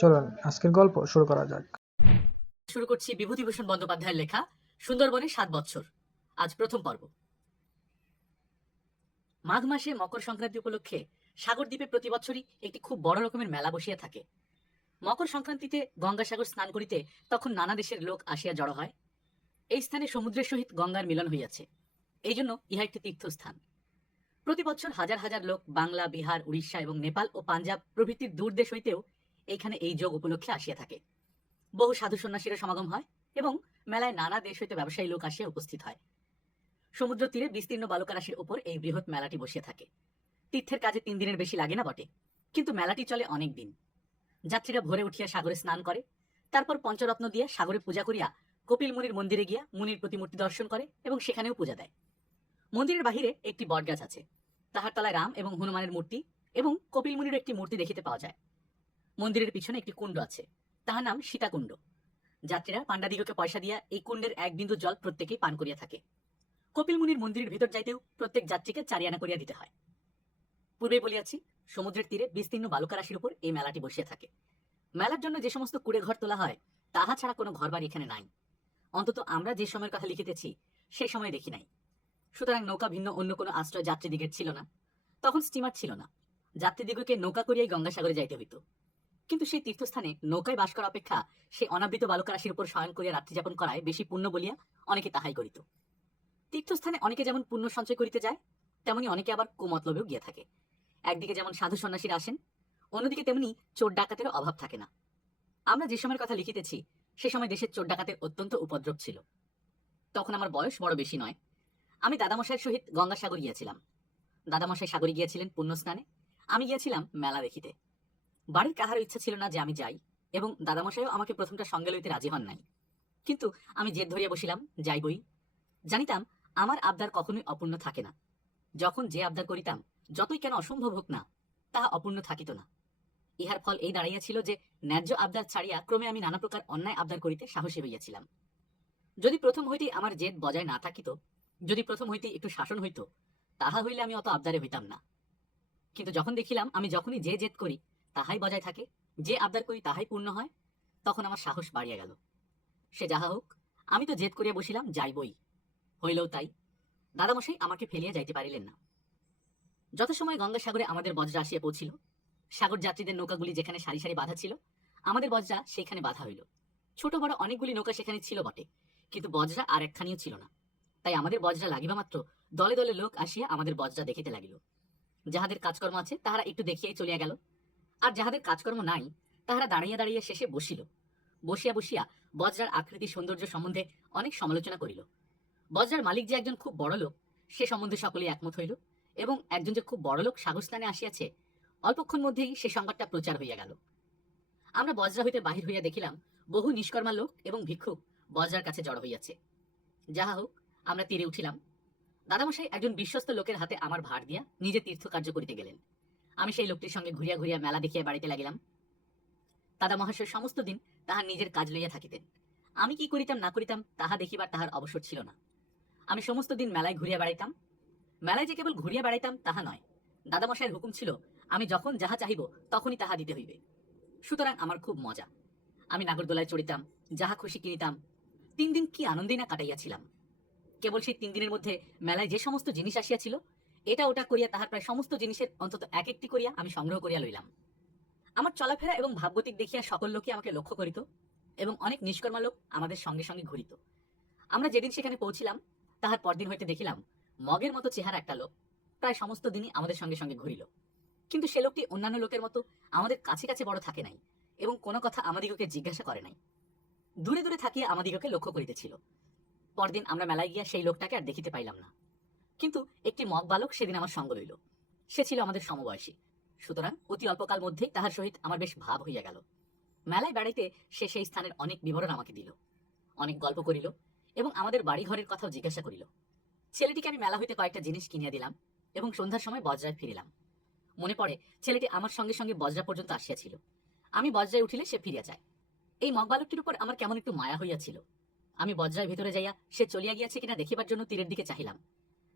চলুন আজকের গল্প শুরু করা যাক। শুরু করছি বিভূতিভূষণ বন্দ্যোপাধ্যায়ের লেখা সুন্দরবনে ৭ বৎসর। আজ প্রথম পর্ব। মাঘ মাসে মকর সংক্রান্তি উপলক্ষে সাগরদ্বীপে প্রতি বছরই একটি খুব বড় রকমের মেলা বসিয়া থাকে। মকর সংক্রান্তিতে গঙ্গাসাগর স্নান করিতে তখন নানা দেশের লোক আসিয়া জড়ো হয়। এই স্থানে সমুদ্রের সহিত গঙ্গার মিলন হইয়াছে, এই জন্য ইহা একটি তীর্থস্থান। প্রতি বছর হাজার হাজার লোক বাংলা, বিহার, উড়িষ্যা এবং নেপাল ও পাঞ্জাব প্রভৃতির দূর দেশ হইতেও এইখানে এই যোগ উপলক্ষে আসিয়া থাকে। বহু সাধু সন্ন্যাসীর সমাগম হয় এবং মেলায় নানা দেশ হইতে ব্যবসায়ী লোক আসিয়া উপস্থিত হয়। সমুদ্র তীরে বিস্তীর্ণ বালুকারাশির উপর এই বৃহৎ মেলাটি বসিয়া থাকে। তীর্থের কাজে ৩ দিনের বেশি লাগে না বটে, কিন্তু মেলাটি চলে অনেক দিন। যাত্রীরা ভোরে উঠিয়া সাগরে স্নান করে, তারপর পঞ্চরত্ন দিয়া সাগরে পূজা করিয়া কপিল মুনির মন্দিরে গিয়া মুনির প্রতিমূর্তি দর্শন করে এবং সেখানেও পূজা দেয়। মন্দিরের বাহিরে একটি বটগাছ আছে, তাহার তলায় রাম এবং হনুমানের মূর্তি এবং কপিল মুনির একটি মূর্তি দেখিতে পাওয়া যায়। মন্দিরের পিছনে একটি কুণ্ড আছে, তাহার নাম সীতাকুণ্ড। যাত্রীরা পাণ্ডাদিগকে পয়সা দিয়া এই কুণ্ডের এক বিন্দু জল প্রত্যেকেই পান করিয়া থাকে। কপিল মুনির মন্দিরের ভিতর যাইতেও প্রত্যেক যাত্রীকে ৪ আনা করিয়া দিতে হয়। পূর্বেই বলিয়াছি, সমুদ্রের তীরে বিস্তীর্ণ বালুকারাশির উপর এই মেলাটি বসিয়া থাকে। মেলার জন্য যে সমস্ত কুড়ে ঘর তোলা হয়, তাহা ছাড়া কোনো ঘরবাড়ি এখানে নাই। অন্তত আমরা যে সময়ের কথা লিখিতেছি সেই সময় দেখি নাই। সুতরাং নৌকা ভিন্ন অন্য কোনো আশ্রয় যাত্রীদিগের ছিল না। তখন স্টিমার ছিল না, যাত্রীদিগকে নৌকা করিয়াই গঙ্গাসাগরে যাইতে হইত। কিন্তু সেই তীর্থস্থানে নৌকায় বাস করা অপেক্ষা সেই অনাবৃত বালুকারাশির উপর শয়ন করিয়া রাত্রি যাপন করায় বেশি পুণ্য বলিয়া অনেকে তাহাই করিত। তীর্থস্থানে অনেকে যেমন পুণ্য সঞ্চয় করিতে যায়, তেমনি অনেকে আবার কুমতলবেও গিয়া থাকে। একদিকে যেমন সাধু সন্ন্যাসীরা আসেন, অন্যদিকে তেমনি চোর ডাকাতেরও অভাব থাকে না। আমরা যে সময়ের কথা লিখিতেছি সে সময় দেশের চোর ডাকাতের অত্যন্ত উপদ্রব ছিল। তখন আমার বয়স বড় বেশি নয়। আমি দাদামশাইয়ের সহিত গঙ্গাসাগর গিয়াছিলাম। দাদামশাই সাগরে গিয়াছিলেন পুণ্য স্নানে, আমি গিয়াছিলাম মেলা দেখিতে। বাড়ির কাহারও ইচ্ছা ছিল না যে আমি যাই, এবং দাদামশাইও আমাকে প্রথমটা সঙ্গে লইতে রাজি হন নাই। কিন্তু আমি জেদ ধরিয়া বসিলাম, যাইবই। জানিতাম আমার আবদার কখনোই অপূর্ণ থাকে না। যখন যে আবদার করিতাম, যতই কেন অসম্ভব হোক না, তাহা অপূর্ণ থাকিত না। ইহার ফল এই দাঁড়াইয়াছিল যে ন্যায্য আবদার ছাড়িয়া ক্রমে আমি নানা প্রকার অন্যায় আবদার করিতে সাহসী হইয়াছিলাম। যদি প্রথম হইতেই আমার জেদ বজায় না থাকিত, যদি প্রথম হইতেই একটু শাসন হইত, তাহা হইলে আমি অত আবদারে হইতাম না। কিন্তু যখন দেখিলাম আমি যখনই যে জেদ করি তাহাই বজায় থাকে, যে আবদার করি তাহাই পূর্ণ হয়, তখন আমার সাহস বাড়িয়া গেল। সে যাহা হোক, আমি তো জেদ করিয়া বসিলাম, যাইবই। হইলেও তাই। দাদামশাই আমাকে ফেলিয়া যাইতে পারিলেন না। যথাসময়ে গঙ্গাসাগরে আমাদের বজ্রা আসিয়া পৌঁছিল। সাগর যাত্রীদের নৌকাগুলি যেখানে সারি সারি বাঁধা ছিল, আমাদের বজ্রা সেইখানে বাঁধা হইল। ছোট বড় অনেকগুলি নৌকা সেখানে ছিল বটে, কিন্তু বজ্রা আর একখানিও ছিল না। তাই আমাদের বজ্রা লাগিবা মাত্র দলে দলে লোক আসিয়া আমাদের বজ্রা দেখিতে লাগিল। যাহাদের কাজকর্ম আছে তাহারা একটু দেখিয়াই চলিয়া গেল, আর যাহাদের কাজকর্ম নাই তাহারা দাঁড়াইয়া দাঁড়াইয়া শেষে বসিল। বসিয়া বসিয়া বজ্রার আকৃতি সৌন্দর্য সম্বন্ধে অনেক সমালোচনা করিল। বজ্রার মালিক যে একজন খুব বড় লোক, সে সম্বন্ধে সকলেই একমত হইল, এবং একজন যে খুব বড় লোক সাগর স্থানে আসিয়াছে, অল্পক্ষণ মধ্যেই সে সংবাদটা প্রচার হইয়া গেল। আমরা বজ্রা হইতে বাহির হইয়া দেখিলাম বহু নিষ্কর্মা লোক এবং ভিক্ষুক বজ্রার কাছে জড়ো হইয়াছে। যাহা হোক, আমরা তীরে উঠিলাম। দাদামশাই একজন বিশ্বস্ত লোকের হাতে আমার ভার দিয়া নিজে তীর্থ কার্য করিতে গেলেন। আমি সেই লোকটির সঙ্গে ঘুরিয়া ঘুরিয়া মেলা দেখিয়া বাড়িতে লাগিলাম। দাদা মহাশয় সমস্ত দিন তাহার নিজের কাজ লইয়া থাকিতেন। আমি কি করিতাম না করিতাম তাহা দেখিবার তাহার অবসর ছিল না। আমি সমস্ত দিন মেলায় ঘুরিয়া বেড়াইতাম। মেলায় যে কেবল ঘুরিয়া বেড়াইতাম তাহা নয়, দাদামশাইয়ের হুকুম ছিল আমি যখন যাহা চাহিব তখনই তাহা দিতে হইবে। সুতরাং আমার খুব মজা। আমি নাগরদোলায় চড়িতাম, যাহা খুশি কিনিতাম। ৩ দিন কি আনন্দেই না কাটাইয়াছিলাম। কেবল সেই ৩ দিনের মধ্যে মেলায় যে সমস্ত জিনিস আসিয়াছিল, এটা ওটা করিয়া তাহার প্রায় সমস্ত জিনিসের অন্তত এক একটি করিয়া আমি সংগ্রহ করিয়া লইলাম। আমার চলাফেরা এবং ভাবগতিক দেখিয়া সকল লোকই আমাকে লক্ষ্য করিত, এবং অনেক নিষ্কর্মা লোক আমাদের সঙ্গে সঙ্গে ঘুরিত। আমরা যেদিন সেখানে পৌঁছিলাম, তাহার পরদিন হইতে দেখিলাম মগের মতো চেহারা একটা লোক প্রায় সমস্ত দিনই আমাদের সঙ্গে সঙ্গে ঘুরিল। কিন্তু সে লোকটি অন্যান্য লোকের মতো আমাদের কাছে কাছে বড় থাকে নাই, এবং কোনো কথা আমাদিগকে জিজ্ঞাসা করে নাই। দূরে দূরে থাকিয়া আমাদিগকে লক্ষ্য করিতেছিল। পরদিন আমরা মেলায় গিয়া সেই লোকটাকে আর দেখিতে পাইলাম না। কিন্তু একটি মগ বালক সেদিন আমার সঙ্গ লইল। সে ছিল আমাদের সমবয়সী। সুতরাং অতি অল্পকাল মধ্যেই তাহার সহিত আমার বেশ ভাব হইয়া গেল। মেলায় বেড়াইতে সে সেই স্থানের অনেক বিবরণ আমাকে দিল, অনেক গল্প করিল, এবং আমাদের বাড়ি ঘরের কথাও জিজ্ঞাসা করিল। ছেলেটিকে আমি মেলা হইতে কয়েকটা জিনিস কিনিয়া দিলাম, এবং সন্ধ্যার সময় বজ্রায় ফিরিলাম। মনে পড়ে ছেলেটি আমার সঙ্গে সঙ্গে বজ্রা পর্যন্ত আসিয়াছিল। আমি বজ্রায় উঠিলে সে ফিরিয়া যায়। এই মগ বালকটির উপর আমার কেমন একটু মায়া হইয়াছিল। আমি বজ্রায় ভিতরে যাইয়া সে চলিয়া গিয়াছে কিনা দেখিবার জন্য তীরের দিকে চাহিলাম।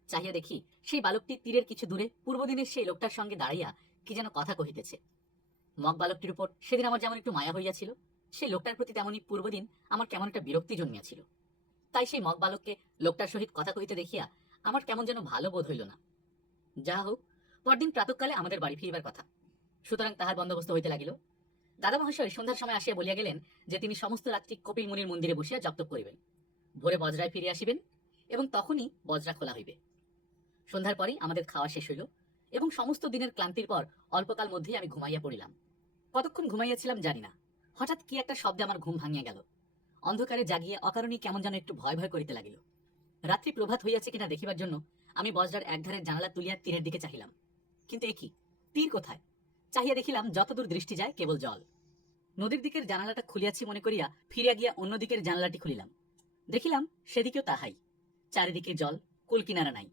চাহিয়া দেখি সেই বালকটি তীরের কিছু দূরে পূর্বদিনের সেই লোকটার সঙ্গে দাঁড়াইয়া কি যেন কথা কহিতেছে। মগ বালকটির উপর সেদিন আমার যেমন একটু মায়া হইয়াছিল, সেই লোকটার প্রতি তেমনি পূর্বদিন আমার কেমন একটা বিরক্তি জন্মিয়াছিল। তাই সেই মগ বালককে লোকটার সহিত কথা কহিতে দেখিয়া আমার কেমন যেন ভালো বোধ হইল না। যাহা হোক, পরদিন প্রাতঃকালে আমাদের বাড়ি ফিরিবার কথা, সুতরাং তাহার বন্দোবস্ত হইতে লাগিল। দাদা মহাশয় সন্ধ্যার সময় আসিয়া বলিয়া গেলেন যে তিনি সমস্ত রাত্রি কপিল মুনির মন্দিরে বসিয়া জপ করিবেন, ভোরে বজরায় ফিরে আসিবেন এবং তখনই বজরা খোলা হইবে। সন্ধ্যার পরেই আমাদের খাওয়া শেষ হইল এবং সমস্ত দিনের ক্লান্তির পর অল্পকাল মধ্যেই আমি ঘুমাইয়া পড়িলাম। কতক্ষণ ঘুমাইয়াছিলাম জানি না, হঠাৎ কি একটা শব্দে আমার ঘুম ভাঙিয়া গেল। অন্ধকারে জাগিয়া অকারণেই কেমন যেন একটু ভয় ভয় করিতে লাগিল। রাত্রি প্রভাত হইয়াছে কিনা দেখিবার জন্য আমি বজরার একধারের জানালা তুলিয়া তীরের দিকে চাহিলাম, কিন্তু এ কি, তীর কোথায়? চাহিয়া দেখিলাম যতদূর দৃষ্টি যায় কেবল জল। নদীর দিকের জানালাটা খুলিয়াছি মনে করিয়া ফিরিয়া গিয়া অন্য দিকের জানালাটি খুলিলাম, দেখিলাম সেদিকেও তাহাই, চারিদিকে জল, কুল কিনারা নাই।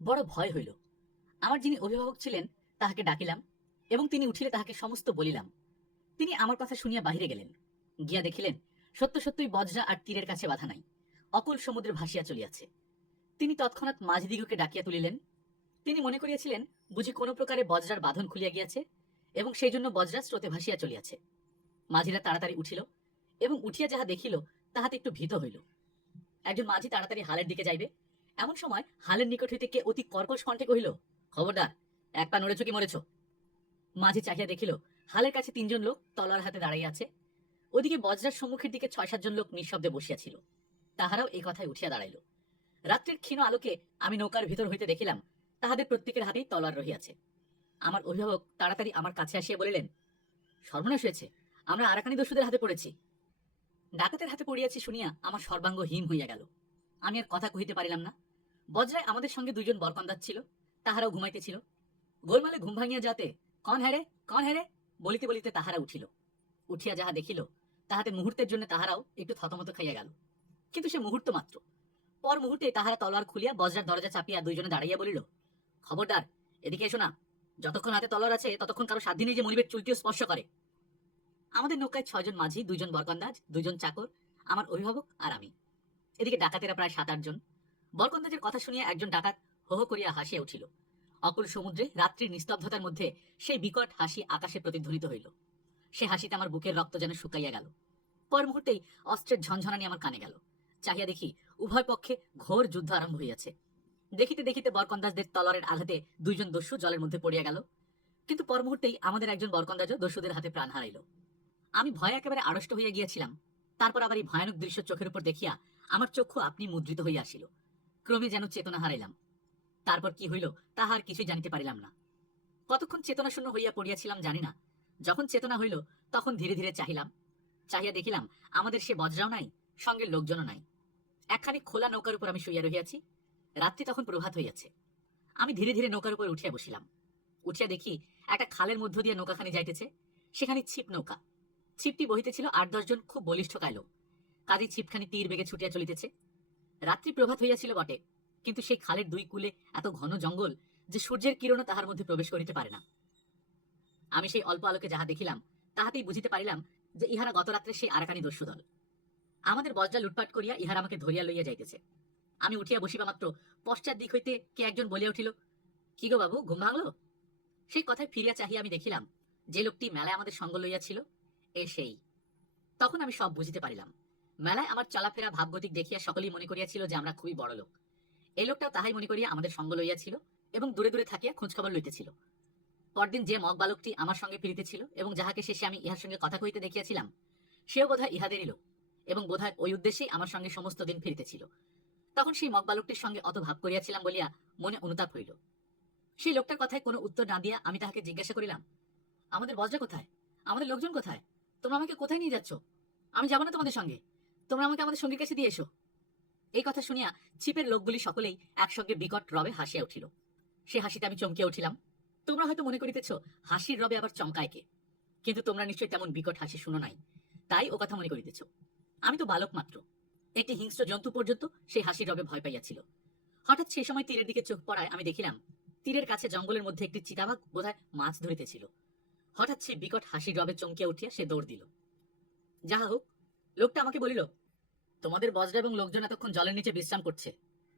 বড় ভয় হইল। আমার যিনি অভিভাবক ছিলেন তাহাকে ডাকিলাম এবং তিনি উঠিলে তাহাকে সমস্ত বলিলাম। তিনি আমার কথা শুনিয়া বাহিরে গেলেন, গিয়া দেখিলেন সত্য সত্যই বজরা আর তীরের কাছে বাধা নাই, অকুল সমুদ্রে ভাসিয়া চলিয়াছে। তিনি তৎক্ষণাৎ মাঝদিগকে ডাকিয়া তুলিলেন। তিনি মনে করিয়াছিলেন বুঝি কোনো প্রকারে বজরার বাঁধন খুলিয়া গিয়াছে এবং সেই জন্য বজরা স্রোতে ভাসিয়া চলিয়াছে। মাঝিরা তাড়াতাড়ি উঠিল এবং উঠিয়া যাহা দেখিল তাহাতে একটু ভীত হইল। একজন মাঝি তাড়াতাড়ি হালের দিকে যাইবে, এমন সময় হালের নিকট হইতে কে অতি কর্কশ কণ্ঠে কহিল, খবরদার, এক পা নড়েছ কি মরেছ। মাঝি চাহিয়া দেখিল হালের কাছে 3 জন লোক তলোয়ার হাতে দাঁড়াইয়া আছে। ওদিকে বজরার সম্মুখের দিকে 6-7 জন লোক নিঃশব্দে বসিয়াছিল, তাহারাও এই কথায় উঠিয়া দাঁড়াইল। রাত্রির ক্ষীণ আলোকে আমি নৌকার ভিতর হইতে দেখিলাম তাহাদের প্রত্যেকের হাতেই তলোয়ার রহিয়াছে। আমার অভিভাবক তাড়াতাড়ি আমার কাছে আসিয়া বলিলেন, সর্বনাশ হয়েছে, আমরা আরাকানি দস্যুদের হাতে পড়েছি। ডাকাতের হাতে পড়িয়াছি শুনিয়া আমার সর্বাঙ্গ হিম হইয়া গেল। আমি আর কথা কহিতে পারিলাম না। বজরায় আমাদের সঙ্গে 2 জন বরকন্দাজ ছিল, তাহারাও ঘুমাইতেছিল। গোলমালে ঘুম ভাঙিয়া যাতে কন হ্যারে বলিতে বলিতে তাহারা উঠিল। উঠিয়া যাহা দেখিল তাহাতে মুহূর্তের জন্য তাহারাও একটু থতমত খাইয়া গেল, কিন্তু সে মুহূর্ত মাত্র। পর মুহূর্তে তাহারা তলোয়ার খুলিয়া বজরার দরজা চাপিয়া 2 জনে দাঁড়াইয়া বলিল, খবরদার, এদিকে এসো না, যতক্ষণ হাতে তলোয়ার আছে ততক্ষণ কারো সাধ্য নেই যে মনিবের চুলটিও স্পর্শ করে। আমাদের নৌকায় 6 জন মাঝি, 2 জন বরকন্দাজ, 2 জন চাকর, আমার অভিভাবক আর আমি। এদিকে ডাকাতেরা প্রায় 7-8 জন। বরকন্দাজের কথা শুনিয়া একজন ডাকাত হো হো করিয়া হাসিয়া উঠিল। অকুল সমুদ্রে রাত্রির নিস্তব্ধতার মধ্যে সেই বিকট হাসি আকাশে প্রতিধ্বনিত হইল। সে হাসিতে আমার বুকের রক্ত যেন শুকাইয়া গেল। পর মুহূর্তেই অস্ত্রের ঝনঝনানি আমার কানে গেল। চাহিয়া দেখি উভয় পক্ষে ঘোর যুদ্ধ আরম্ভ হইয়াছে। দেখিতে দেখিতে বরকন্দাজদের তলোয়ারের আঘাতে 2 জন দস্যু জলের মধ্যে পড়িয়া গেল, কিন্তু পর মুহূর্তেই আমাদের একজন বরকন্দাজও দস্যুদের হাতে প্রাণ হারাইল। আমি ভয়ে একেবারে আড়ষ্ট হইয়া গিয়াছিলাম। তারপর আবার এই ভয়ানক দৃশ্য চোখের উপর দেখিয়া আমার চক্ষু আপনি মুদ্রিত হইয়া আসিল। ক্রমে যেন চেতনা হারাইলাম। তারপর কি হইল তাহার কিছুই জানিতে পারিলাম না। কতক্ষণ চেতনা শূন্য হইয়া পড়িয়াছিলাম জানি না। যখন চেতনা হইল তখন ধীরে ধীরে চাহিলাম। চাহিয়া দেখিলাম আমাদের সে বজরাও নাই, সঙ্গে লোকজনও নাই। একখানি খোলা নৌকার উপর আমি শুইয়া রহিয়াছি। রাত্রি তখন প্রভাত হইয়াছে। আমি ধীরে ধীরে নৌকার উপর উঠিয়া বসিলাম। উঠিয়া দেখি একটা খালের মধ্য দিয়ে নৌকাখানি যাইতেছে। সেখানে ছিপ নৌকা। ছিপটি বহিতেছিল 8-10 জন খুব বলিষ্ঠ কায় লোক। কাজী ছিপখানি তীর বেগে ছুটিয়া চলিতেছে। রাত্রি প্রভাত হইয়াছিল বটে, কিন্তু সেই খালের 2 কূলে এত ঘন জঙ্গল যে সূর্যের কিরণও তাহার মধ্যে প্রবেশ করিতে পারে না। আমি সেই অল্প আলোকে যাহা দেখিলাম তাহাতেই বুঝিতে পারিলাম যে ইহারা গত রাত্রে সেই আরাকানি দস্যু দল। আমাদের বজরা লুটপাট করিয়া ইহারা আমাকে ধরিয়া লইয়া যাইতেছে। আমি উঠিয়া বসিবা মাত্র পশ্চাৎ দিক হইতে কে একজন বলিয়া উঠিল, কি গো বাবু, ঘুম ভাঙলো? সেই কথায় ফিরিয়া চাহিয়া আমি দেখিলাম যে লোকটি মেলায় আমাদের সঙ্গ লইয়াছিল এ সেই। তখন আমি সব বুঝিতে পারিলাম। মেলায় আমার চলাফেরা ভাবগতিক দেখিয়া সকলেই মনে করিয়াছিল যে আমরা খুবই বড় লোক। এই লোকটাও তাহাই মনে করিয়া আমাদের সঙ্গ লইয়াছিল এবং দূরে দূরে থাকিয়া খোঁজখবর লইতেছিল। পরদিন যে মগ বালকটি আমার সঙ্গে ফিরিতেছিল এবং যাহাকে শেষে আমি ইহার সঙ্গে কথা কইতে দেখিয়াছিলাম, সেও বোধহয় ইহাদেরই লোক এবং বোধহয় ওই উদ্দেশ্যেই আমার সঙ্গে সমস্ত দিন ফিরিতেছিল। তখন সেই মগ বালকটির সঙ্গে অত ভাব করিয়াছিলাম বলিয়া মনে অনুতাপ হইল। সেই লোকটার কথায় কোনো উত্তর না দিয়া আমি তাহাকে জিজ্ঞাসা করিলাম, আমাদের বজরা কোথায়? আমাদের লোকজন কোথায়? তোমরা আমাকে কোথায় নিয়ে যাচ্ছ? আমি যাব না তোমাদের সঙ্গে। তোমরা আমাকে আমাদের সঙ্গীর কাছে দিয়ে এসো। এই কথা শুনিয়া ছিপের লোকগুলি সকলেই একসঙ্গে বিকট রবে হাসিয়া উঠিল। সে হাসিতে আমি চমকিয়া উঠিলাম। তোমরা হয়তো মনে করিতেছ হাসির রবে আবার চমকায় কে, কিন্তু তোমরা নিশ্চয়ই তেমন বিকট হাসি শুনো নাই, তাই ও কথা মনে করিতেছ। আমি তো বালক মাত্র। একটি হিংস্র জন্তু পর্যন্ত সেই হাসির রবে ভয় পাইয়াছিল। হঠাৎ সেই সময় তীরের দিকে চোখ পড়ায় আমি দেখিলাম তীরের কাছে জঙ্গলের মধ্যে একটি চিতাবাঘ বোধহয় মাছ ধরিতেছিল। হঠাৎ সেই বিকট হাসির রবে চমকিয়া উঠিয়া সে দৌড় দিল। যাহা হোক, লোকটা আমাকে বলিল, তোমাদের বজরা এবং লোকজন এতক্ষণ জলের নিচে বিশ্রাম করছে,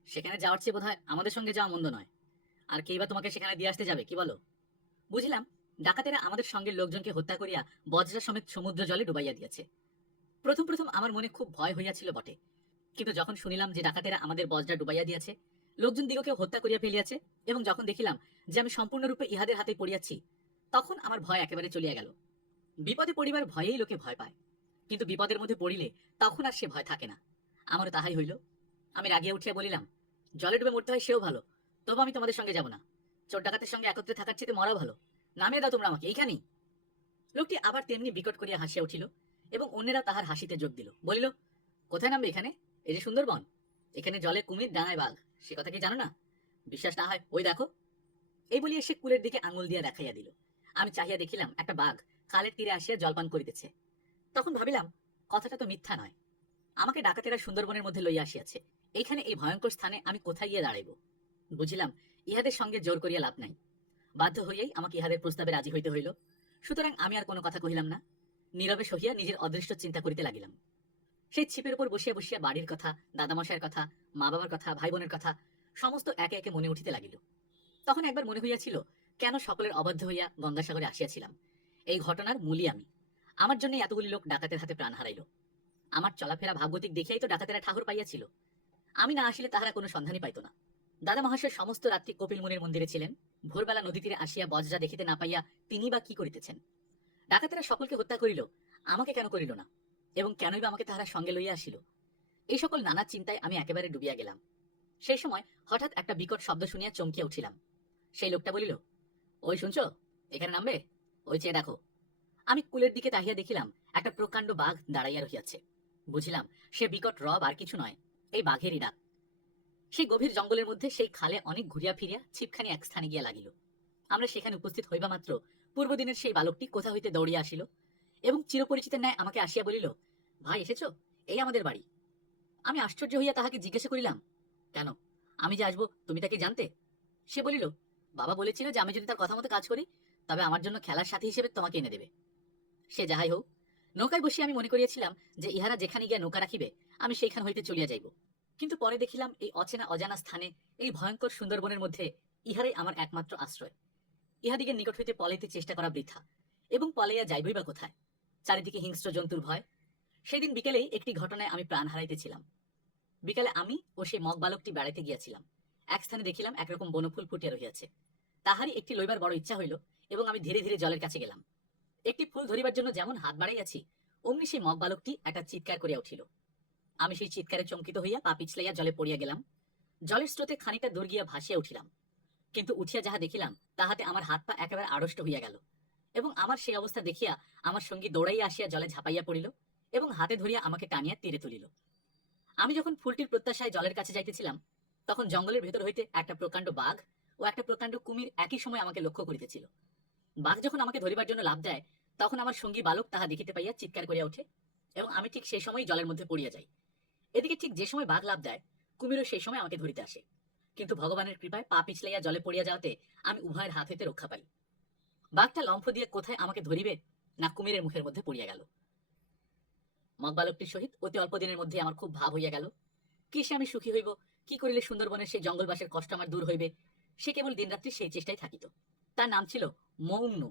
সেখানে যাওয়ার চেয়ে বোধহয় আমাদের সঙ্গে যাওয়া মন্দ নয়। আর কেই বা তোমাকে সেখানে দিয়ে আসতে যাবে, কি বলো? বুঝিলাম ডাকাতেরা আমাদের সঙ্গের লোকজনকে হত্যা করিয়া বজ্রা সমেত সমুদ্র জলে ডুবাইয়া দিয়েছে। প্রথম প্রথম আমার মনে খুব ভয় হইয়াছিল বটে, কিন্তু যখন শুনিলাম যে ডাকাতেরা আমাদের বজ্রা ডুবাইয়া দিয়েছে, লোকজন দিগকে হত্যা করিয়া ফেলিয়াছে, এবং যখন দেখিলাম যে আমি সম্পূর্ণরূপে ইহাদের হাতে পড়িয়াছি, তখন আমার ভয় একেবারে চলিয়া গেল। বিপদে পড়িবার ভয়েই লোকে ভয় পায়, কিন্তু বিপদের মধ্যে পড়িলে তখন আর সে ভয় থাকে না। আমারও তাহাই হইল। আমি রাগিয়া উঠিয়া বলিলাম, জলে ডুবে মরতে হয় সেও ভালো, তবু আমি তোমাদের সঙ্গে যাব না। চোর ডাকাতের সঙ্গে একত্রে থাকার চেয়ে মরা ভালো। নামিয়ে দাও তোমরা আমাকে এইখানেই। লোকটি আবার তেমনি বিকট করিয়া হাসিয়া উঠিল, এবং অন্যেরা তাহার হাসিতে যোগ দিল। বলিল, কোথায় নামবে এখানে? এই যে সুন্দরবন, এখানে জলে কুমির, ডাঙায় বাঘ, সে কথা কি জানো না? বিশ্বাস না হয় ওই দেখো। এই বলিয়া সে কুলের দিকে আঙুল দিয়া দেখাইয়া দিল। আমি চাহিয়া দেখিলাম একটা বাঘ খালের তীরে আসিয়া জলপান করিতেছে। তখন ভাবিলাম কথাটা তো মিথ্যা নয়। আমাকে ডাকাতেরা সুন্দরবনের মধ্যে লইয়া আসিয়াছে, এইখানে এই ভয়ঙ্কর স্থানে আমি কোথায় গিয়ে দাঁড়াইব? বুঝিলাম ইহাদের সঙ্গে জোর করিয়া লাভ নাই। বাধ্য হইয়াই আমাকে ইহাদের প্রস্তাবে রাজি হইতে হইল। সুতরাং আমি আর কোনো কথা কহিলাম না, নীরবে সহিয়া নিজের অদৃষ্ট চিন্তা করিতে লাগিলাম। সেই ছিপের উপর বসিয়া বসিয়া বাড়ির কথা, দাদামশাইয়ের কথা, মা বাবার কথা, ভাই বোনের কথা সমস্ত একে একে মনে উঠিতে লাগিল। তখন একবার মনে হইয়াছিল, কেন সকলের অবাধ্য হইয়া গঙ্গাসাগরে আসিয়াছিলাম। এই ঘটনার মূলই আমি। আমার জন্য এতগুলি লোক ডাকাতের হাতে প্রাণ হারাইল। আমার চলাফেরা ভাবগতিক দেখিয়াই তো ডাকাতেরা ঠাহর পাইয়াছিল। আমি না আসিলে তাহারা কোনো সন্ধানই পাইত না। দাদা মহাশয় সমস্ত রাত্রি কপিল মুনির মন্দিরে ছিলেন। ভোরবেলা নদী তীরে আসিয়া বজ্রা দেখিতে না পাইয়া তিনি বা কি করিতেছেন? ডাকাতেরা সকলকে হত্যা করিল, আমাকে কেন করিল না? এবং কেনই বা আমাকে তাহারা সঙ্গে লইয়া আসিল? এই সকল নানা চিন্তায় আমি একেবারে ডুবিয়া গেলাম। সেই সময় হঠাৎ একটা বিকট শব্দ শুনিয়া চমকিয়া উঠিলাম। সেই লোকটা বলিল, ওই শুনছ, এখানে নামবে? ওই চেয়ে দেখো। আমি কুলের দিকে তাহিয়া দেখিলাম একটা প্রকাণ্ড বাঘ দাঁড়াইয়া রহিয়াছে। বুঝিলাম সে বিকট রব আর কিছু নয়, এই বাঘেরই ডাক। সেই গভীর জঙ্গলের মধ্যে সেই খালে অনেক ঘুরিয়া ফিরিয়া ছিপখানি এক স্থানে গিয়া লাগিল। আমরা সেখানে উপস্থিত হইবা মাত্র পূর্বদিনের সেই বালকটি কোথা হইতে দৌড়িয়া আসিল, এবং চিরপরিচিতের ন্যায় আমাকে আসিয়া বলিল, ভাই এসেছ, এই আমাদের বাড়ি। আমি আশ্চর্য হইয়া তাহাকে জিজ্ঞাসা করিলাম, কেন, আমি যে আসবো তুমি তাকে জানতে? সে বলিল, বাবা বলেছিল যে আমি যদি তার কথা মতো কাজ করি, তবে আমার জন্য খেলার সাথী হিসেবে তোমাকে এনে দেবে। সে যাহাই হোক, নৌকায় বসে আমি মনে করিয়াছিলাম যে ইহারা যেখানে গিয়া নৌকা রাখিবে আমি সেইখান হইতে চলিয়া যাইব। কিন্তু পরে দেখিলাম এই অচেনা অজানা স্থানে, এই ভয়ঙ্কর সুন্দরবনের মধ্যে ইহারাই আমার একমাত্র আশ্রয়। ইহাদিগের নিকট হইতে পলাইতে চেষ্টা করা বৃথা, এবং পলাইয়া যাইবই বা কোথায়? চারিদিকে হিংস্র জন্তুর ভয়। সেদিন বিকেলেই একটি ঘটনায় আমি প্রাণ হারাইতেছিলাম। বিকালে আমি ও সেই মগ বালকটি বেড়াইতে গিয়াছিলাম। এক স্থানে দেখিলাম একরকম বনফুল ফুটিয়া রহিয়াছে। তাহারই একটি লইবার বড় ইচ্ছা হইল, এবং আমি ধীরে ধীরে জলের কাছে গেলাম। একটি ফুল ধরিবার জন্য যেমন হাত বাড়াইয়াছি, অমনি সেই মগ বালকটি একটা চিৎকার করিয়া উঠিল। আমি সেই চিৎকারে চমকিত হইয়া পা পিছলাইয়া জলে পড়িয়া গেলাম। জলের স্রোতে খানিকটা দূর গিয়া ভাসিয়া উঠিলাম, কিন্তু উঠিয়া যাহা দেখিলাম তাহাতে আমার হাত পা একেবারে আড়ষ্ট হইয়া গেল, এবং আমার সেই অবস্থা দেখিয়া আমার সঙ্গী দৌড়াইয়া আসিয়া জলে ঝাঁপাইয়া পড়িল, এবং হাতে ধরিয়া আমাকে টানিয়া তীরে তুলিল। আমি যখন ফুলটির প্রত্যাশায় জলের কাছে যাইতেছিলাম, তখন জঙ্গলের ভেতর হইতে একটা প্রকাণ্ড বাঘ ও একটা প্রকাণ্ড কুমির একই সময় আমাকে লক্ষ্য করিতেছিল। বাঘ যখন আমাকে ধরিবার জন্য লাফ দেয়, তখন আমার সঙ্গী বালক তাহা দেখিতে পাইয়া চিৎকার করিয়া ওঠে, এবং আমি ঠিক সেই সময় জলের মধ্যে পড়িয়া যাই। এদিকে ঠিক যে সময় বাঘ লাফ দেয়, কুমিরও সেই সময় আমাকে ধরিতে আসে। কিন্তু ভগবানের কৃপায় পা পিছলাইয়া জলে পড়িয়া যাওয়াতে আমি উভয়ের হাত হইতে রক্ষা পাই। বাঘটা লম্ফ দিয়ে কোথায় আমাকে ধরিবে না কুমিরের মুখের মধ্যে পড়িয়া গেল। মগবালকটির সহিত অতি অল্প দিনের মধ্যে আমার খুব ভাব হইয়া গেল। কিসে আমি সুখী হইব, কি করিলে সুন্দরবনের সেই জঙ্গলবাসের কষ্ট আমার দূর হইবে, সে কেবল দিনরাত্রি সেই চেষ্টায় থাকিত। তার নাম ছিল মৌম্নু।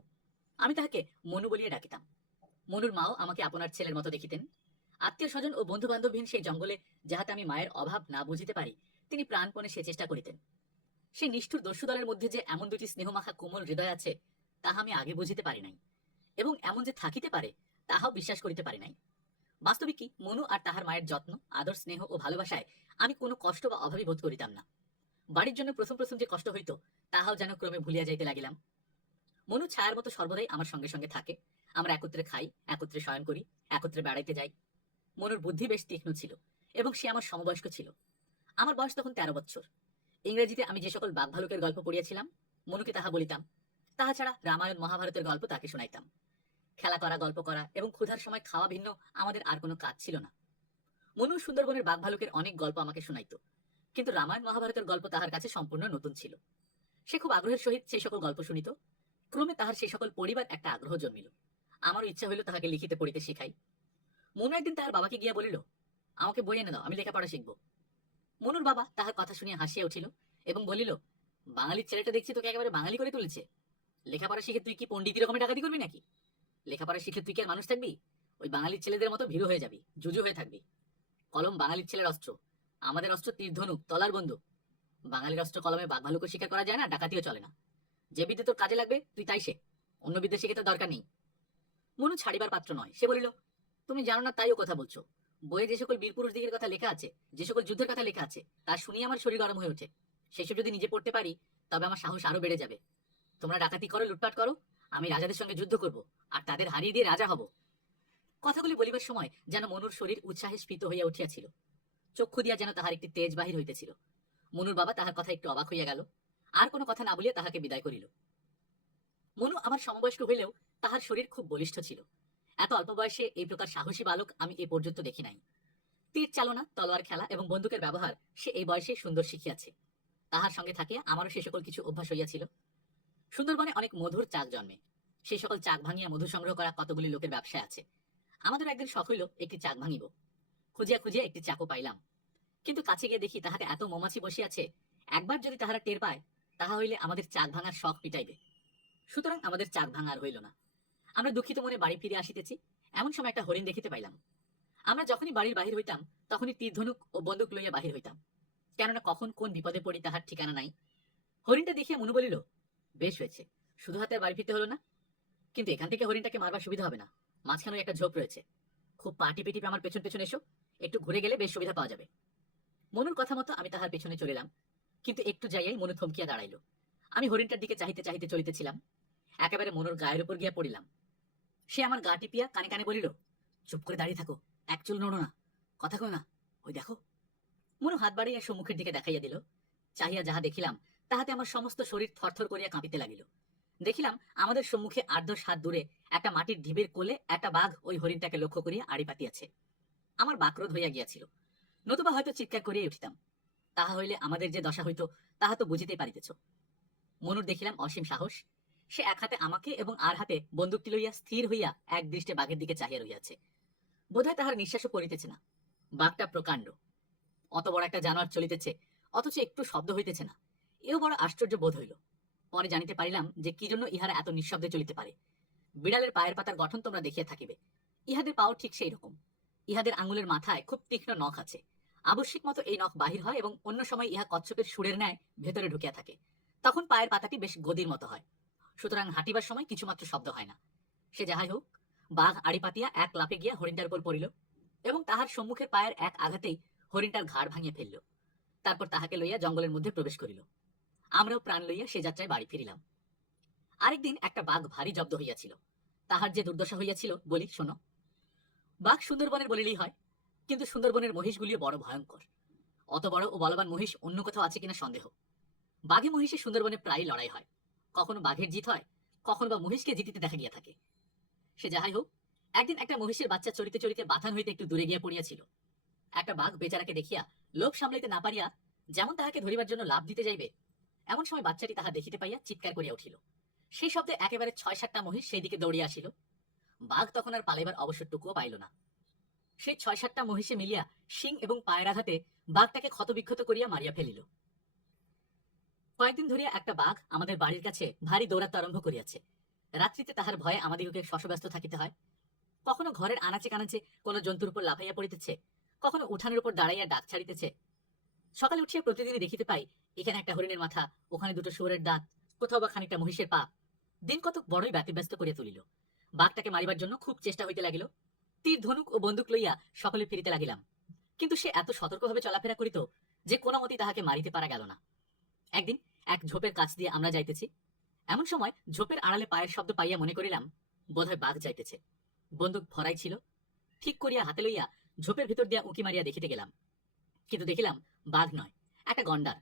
আমি তাহাকে মনু বলিয়া ডাকিতাম। মনুর মাও আমাকে আপনার ছেলের মতো দেখিতেন। আত্মীয় স্বজন ও বন্ধু বান্ধবহীন সেই জঙ্গলে যাহাতে আমি মায়ের অভাব না বুঝিতে পারি, তিনি প্রাণপণে সে চেষ্টা করিতেন। সেই নিষ্ঠুর দস্যু দলের মধ্যে যে এমন দুটি স্নেহমাখা কোমল হৃদয় আছে, তাহা আমি আগে বুঝিতে পারি নাই, এবং এমন যে থাকিতে পারে তাহাও বিশ্বাস করিতে পারি নাই। বাস্তবিক কি মনু আর তাহার মায়ের যত্ন, আদর, স্নেহ ও ভালোবাসায় আমি কোনো কষ্ট বা অভাবী বোধ করিতাম না। বাড়ির জন্য প্রথম প্রথম যে কষ্ট হইত, তাহাও যেন ক্রমে ভুলিয়া যাইতে লাগিলাম। মনু ছায়ার মতো সর্বদাই আমার সঙ্গে সঙ্গে থাকে। আমরা একত্রে খাই, একত্রে শয়ন করি, একত্রে বেড়াইতে যাই। মনুর বুদ্ধি বেশ তীক্ষ্ণ ছিল, এবং সে আমার সমবয়স্ক ছিল। আমার বয়স তখন 13 বছর। ইংরেজিতে আমি যে সকল বাঘ ভালুকের গল্প পড়িয়াছিলাম, মনুকে তাহা বলিতাম। তাহা ছাড়া রামায়ণ মহাভারতের গল্প তাকে শোনাইতাম। খেলা করা, গল্প করা এবং ক্ষুধার সময় খাওয়া ভিন্ন আমাদের আর কোনো কাজ ছিল না। মনু সুন্দরবনের বাঘ ভালুকের অনেক গল্প আমাকে শোনাইত, কিন্তু রামায়ণ মহাভারতের গল্প তাহার কাছে সম্পূর্ণ নতুন ছিল। সে খুব আগ্রহের সহিত সেই সকল গল্প শুনিত। ক্রমে তাহার সেই সকল পড়িবার একটা আগ্রহ জন্মিল। আমারও ইচ্ছা হইল তাহাকে লিখিতে পড়িতে শিখাই। মনু একদিন তাহার বাবাকে গিয়া বলিল, আমাকে বই এনে দাও, আমি লেখাপড়া শিখব। মনুর বাবা তাহার কথা শুনিয়া হাসিয়া উঠিল এবং বলিল, বাঙালির ছেলেটা দেখছি তোকে একেবারে বাঙালি করে তুলেছে। লেখাপড়া শিখে তুই কি পণ্ডিতি রকমের ডাকাতি করবি নাকি? লেখাপড়া শিখে তুই কি আর মানুষ থাকবি? ওই বাঙালির ছেলেদের মতো ভীরু হয়ে যাবি, জুজু হয়ে থাকবি। কলম বাঙালির ছেলের অস্ত্র, আমাদের অস্ত্র তীর ধনুক তলার বন্দুক। বাঙালির অস্ত্র কলমে বাঘ ভালুকও শিকার করা যায় না, ডাকাতিও চলে না। যে বিদ্যে তোর কাজে লাগবে তুই তাই শেখ, অন্য বিদ্যে শিখে তোর দরকার নেই। মনু ছাড়িবার পাত্র নয়, সে বলিল, তুমি জানো না তাইও কথা বলছো। বইয়ে যে সকল বীর পুরুষ দিগের কথা লেখা আছে, যে সকল যুদ্ধের কথা লেখা আছে, তা শুনিয়ে আমার শরীর গরম হয়ে ওঠে। সেসব যদি নিজে পড়তে পারি তবে আমার সাহস আরো বেড়ে যাবে। তোমরা ডাকাতি করো, লুটপাট করো, আমি রাজাদের সঙ্গে যুদ্ধ করব, আর তাদের হারিয়ে দিয়ে রাজা হব। কথাগুলি বলিবার সময় যেন মনুর শরীর উৎসাহে স্ফীত হইয়া উঠিয়াছিল। চক্ষু দিয়া যেন তাহার একটি তেজ বাহির হইতেছিল। মনুর বাবা তাহার কথা একটু অবাক হইয়া গেল, আর কোনো কথা না বলিয়া তাহাকে বিদায় করিল। মনু আমার সমবয়স্ক হইলেও তাহার শরীর খুব বলিষ্ঠ ছিল। এত অল্প বয়সে এই প্রকার সাহসী বালক আমি এ পর্যন্ত দেখি নাই। তীর চালনা, তলোয়ার খেলা এবং বন্দুকের ব্যবহার সে এই বয়সে সুন্দর শিখিয়াছে। তাহার সঙ্গে থাকিয়া আমারও সে সকল কিছু অভ্যাস হইয়াছিল। সুন্দরবনে অনেক মধুর চাক জন্মে, সেই সকল চাক ভাঙিয়া মধু সংগ্রহ করা কতগুলি লোকের ব্যবসায় আছে। আমাদের একদিন শখ হইল একটি চাক ভাঙিব। খুঁজিয়া খুঁজিয়া একটি চাকু পাইলাম, কিন্তু কাছে গিয়ে দেখি তাহাতে এত মৌমাছি বসিয়াছে, একবার যদি তাহারা টের পায় তাহা হইলে আমাদের চাক ভাঙার শখ পিটাইবে। সুতরাং আমাদের চাক ভাঙা আর হইল না। আমরা দুঃখিত মনে বাড়ি ফিরে আসিতেছি, এমন সময় একটা হরিণ দেখিতে পাইলাম। আমরা যখনই বাড়ির বাহির হইতাম তখনই তীর ধনুক ও বন্দুক লইয়া বাহির হইতাম, কেননা কখন কোন বিপদে পড়ি তাহার ঠিকানা নাই। হরিণটা দেখিয়া মনু বলিল, বেশ হয়েছে, শুধু হাতে বাড়ি ফিরতে হলো না। কিন্তু এখান থেকে হরিণটাকে মারবার সুবিধা হবে না, মাঝখানে একটা ঝোপ রয়েছে। খুব পাটি পিটি আমার পেছন পেছন এসো, একটু ঘুরে গেলে বেশ সুবিধা পাওয়া যাবে। মনুর কথা মতো আমি তাহার পেছনে চলিলাম, কিন্তু একটু যাইয়াই মনু থমকিয়া দাঁড়াইল। আমি হরিণটার দিকে চাহিতে চাহিতে চলিতেছিলাম, একেবারে মনুর গায়ের উপর গিয়া পড়িলাম। সে আমার গা টিপিয়া কানে কানে বলিল, চুপ করে দাঁড়িয়ে থাকো, এক চুল নড়ো না, কথা কও না, ওই দেখো। মনু হাত বাড়াইয়া সম্মুখের দিকে দেখাইয়া দিল। চাহিয়া যাহা দেখিলাম তাহাতে আমার সমস্ত শরীর থরথর করিয়া কাঁপিতে লাগিল। দেখিলাম আমাদের সম্মুখে ৮-১০ হাত দূরে একটা মাটির ঢিবির কোলে একটা বাঘ ওই হরিণটাকে লক্ষ্য করিয়া আড়ি পাতিয়াছে। আমার বাকরোধ হইয়া গিয়াছিল, নতুবা হয়তো চিৎকার করিয়া উঠিতাম। তাহা হইলে আমাদের যে দশা হইত তাহা তো বুঝিতেই পারিতেছ। মনুর দেখিলাম অসীম সাহস, সে এক হাতে আমাকে এবং আর হাতে বন্দুকটি লইয়া স্থির হইয়া এক দৃষ্টে বাঘের দিকে চাহিয়া রহিয়াছে। বোধহয় তাহার নিঃশ্বাসও পড়িতেছে না। বাঘটা প্রকাণ্ড, অত বড় একটা জানোয়ার চলিতেছে, অথচ একটু শব্দ হইতেছে না। এও বড় আশ্চর্য বোধ হইল। পরে জানিতে পারিলাম যে কি জন্য ইহারা এত নিঃশব্দে চলিতে পারে। বিড়ালের পায়ের পাতার গঠন তোমরা দেখিয়া থাকিবে, ইহাদের পাও ঠিক সেই রকম। ইহাদের আঙুলের মাথায় খুব তীক্ষ্ণ নখ আছে, আবশ্যিক মতো এই নখ বাহির হয় এবং অন্য সময় ইহা কচ্ছপের সুরের ন্যায় ভেতরে ঢুকিয়া থাকে, তখন পায়ের পাতাটি বেশ গদির মতো হয়। সুতরাং হাঁটিবার সময় কিছুমাত্র শব্দ হয় না। সে যাহাই হোক, বাঘ আড়ি পাতিয়া এক লাফে গিয়া হরিণটার উপর পড়িল এবং তাহার সম্মুখের পায়ের এক আঘাতেই হরিণটার ঘাড় ভাঙিয়া ফেলল। তারপর তাহাকে লইয়া জঙ্গলের মধ্যে প্রবেশ করিল। আমরাও প্রাণ লইয়া সে যাত্রায় বাড়ি ফিরিলাম। আরেকদিন একটা বাঘ ভারী জব্দ হইয়াছিল। তাহার যে দুর্দশা হইয়াছিল বলি শোনো। বাঘ সুন্দরবনের বলিলেই হয়, কিন্তু সুন্দরবনের মহিষগুলিও বড় ভয়ঙ্কর। অত বড় ও বলবান মহিষ অন্য কোথাও আছে কিনা সন্দেহ। বাঘে মহিষে সুন্দরবনে প্রায় লড়াই হয়, কখনো বাঘের জিত হয়, কখনো বা মহিষকে জিতিতে দেখা গিয়া থাকে। সে যাহাই হোক, একদিন একটা মহিষের বাচ্চা চড়িতে চড়িতে বাথান হইতে একটু দূরে গিয়া পড়িয়াছিল। একটা বাঘ বেচারাকে দেখিয়া লোভ সামলাইতে না পারিয়া যেমন তাহাকে ধরিবার জন্য লাভ দিতে যাইবে, এমন সময় বাচ্চাটি তাহা দেখিতে পাইয়া চিৎকার করিয়া উঠিল। সেই শব্দে একেবারে ৬-৭টা মহিষ সেই দিকে দৌড়িয়া আসিল। বাঘ তখন আর পালাইবার অবসরটুকুও পাইল না। সেই ৬-৭টা মহিষে মিলিয়া শিং এবং পায়ের আঘাতে বাঘটাকে ক্ষতবিক্ষত করিয়া মারিয়া ফেলিল। কয়েকদিন ধরিয়া একটা বাঘ আমাদের বাড়ির কাছে ভারী দৌড়াতে আরম্ভ করিয়াছে। রাত্রিতে তাহার ভয়ে আমাদিগকে শশব্যস্ত থাকিতে হয়। কখনো ঘরের আনাচে কানাচে কোনো জন্তুর উপর লাফাইয়া পড়িতেছে, কখনো উঠানের উপর দাঁড়াইয়া ডাক ছাড়িতেছে। সকালে উঠিয়া প্রতিদিনই দেখিতে পাই এখানে একটা হরিণের মাথা, ওখানে দুটো শুয়োরের দাঁত, কোথাও বা খানিকটা মহিষের পা। দিন কতক বড়ই ব্যতিব্যস্ত করিয়া তুলিল। বাঘটাকে মারিবার জন্য খুব চেষ্টা হইতে লাগিল। তীর ধনুক ও বন্দুক লইয়া সকলে ফিরিতে লাগিলাম, কিন্তু সে এত সতর্কভাবে চলাফেরা করিত যে কোনো মতেই তাহাকে মারিতে পারা গেল না। একদিন এক ঝোপের কাছ দিয়ে আমরা যাইতেছি, এমন সময় ঝোপের আড়ালে পায়ের শব্দ পাইয়া মনে করিলাম বোধহয় বাঘ যাইতেছে। বন্দুক ভরাই ছিল, ঠিক করিয়া হাতে লইয়া ঝোপের ভিতর দিয়া উঁকি মারিয়া দেখিতে গেলাম, কিন্তু দেখিলাম বাঘ নয়, একটা গন্ডার।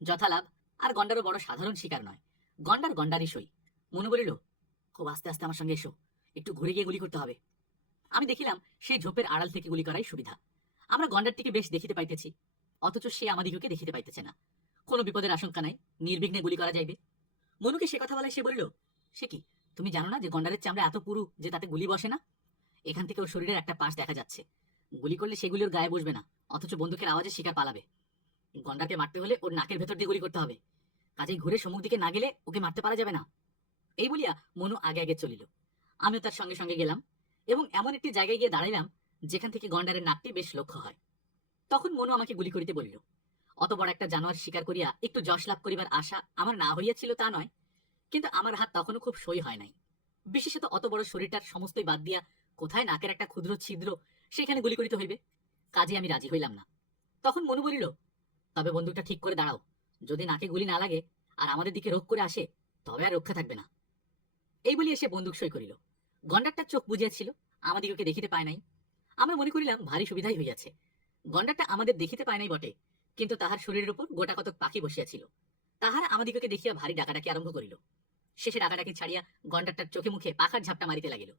যথালাভ, আর গন্ডারও বড় সাধারণ শিকার নয়, গন্ডার গন্ডারই সই। মনে বলিল, খুব আস্তে আস্তে আমার সঙ্গে এসো, একটু ঘুরে গিয়ে গুলি করতে হবে। আমি দেখিলাম সেই ঝোপের আড়াল থেকে গুলি করাই সুবিধা। আমরা গন্ডারটিকে বেশ দেখিতে পাইতেছি, অথচ সে আমাদিগকে দেখিতে পাইতেছে না। কোনো বিপদের আশঙ্কা নাই, নির্বিঘ্নে গুলি করা যাইবে। মনুকে সে কথা বলায় সে বলিল, সে কি, তুমি জানো না যে গন্ডারের চামড়া এত পুরু যে তাতে গুলি বসে না? এখান থেকে ওর শরীরের একটা পাশ দেখা যাচ্ছে, গুলি করলে সেগুলি ওর গায়ে বসবে না, অথচ বন্দুকের আওয়াজে শিকার পালাবে। গন্ডারকে মারতে হলে ওর নাকের ভেতর দিয়ে গুলি করতে হবে, কাজেই ঘুরে সম্মুখ দিকে না গেলে ওকে মারতে পারা যাবে না। এই বলিয়া মনু আগে আগে চলিল। আমিও তার সঙ্গে সঙ্গে গেলাম এবং এমন একটি জায়গায় গিয়ে দাঁড়াইলাম যেখান থেকে গন্ডারের নাকটি বেশ লক্ষ্য হয়। তখন মনু আমাকে গুলি করিতে বলিল। অত বড় একটা জানোয়ার শিকার করিয়া একটু যশ লাভ করিবার আশা আমার না হইয়াছিল তা নয়, কিন্তু আমার হাত তখনও খুব সই হয় নাই। বিশেষত অত বড় শরীরটার সমস্তই বাদ দিয়া কোথায় নাকের একটা ক্ষুদ্র ছিদ্র, সেখানে গুলি করিতে হইবে। কাজে আমি রাজি হইলাম না। তখন মনু বলিল, তবে বন্দুকটা ঠিক করে দাঁড়াও, যদি নাকে গুলি না লাগে আর আমাদের দিকে রোখ করে আসে তবে আর রক্ষা থাকবে না। এই বলিয়া সে বন্দুক সই করিল। গন্ডারটার চোখ বুঝিয়াছিল, আমাদিগকে দেখিতে পায় নাই। আমরা মনে করিলাম ভারী সুবিধাই হইয়াছে। গন্ডারটা আমাদের দেখিতে পায় নাই বটে, কিন্তু তাহার শরীরের উপর গোটা কতক পাখি বসিয়াছিল। তাহারা আমাদিগকে দেখিয়া ভারী ডাকাডাকি আরম্ভ করিল। শেষে ডাকাডাকি ছাড়িয়া গন্ডারটার চোখে মুখে পাখার ঝাপটা মারিতে লাগিল।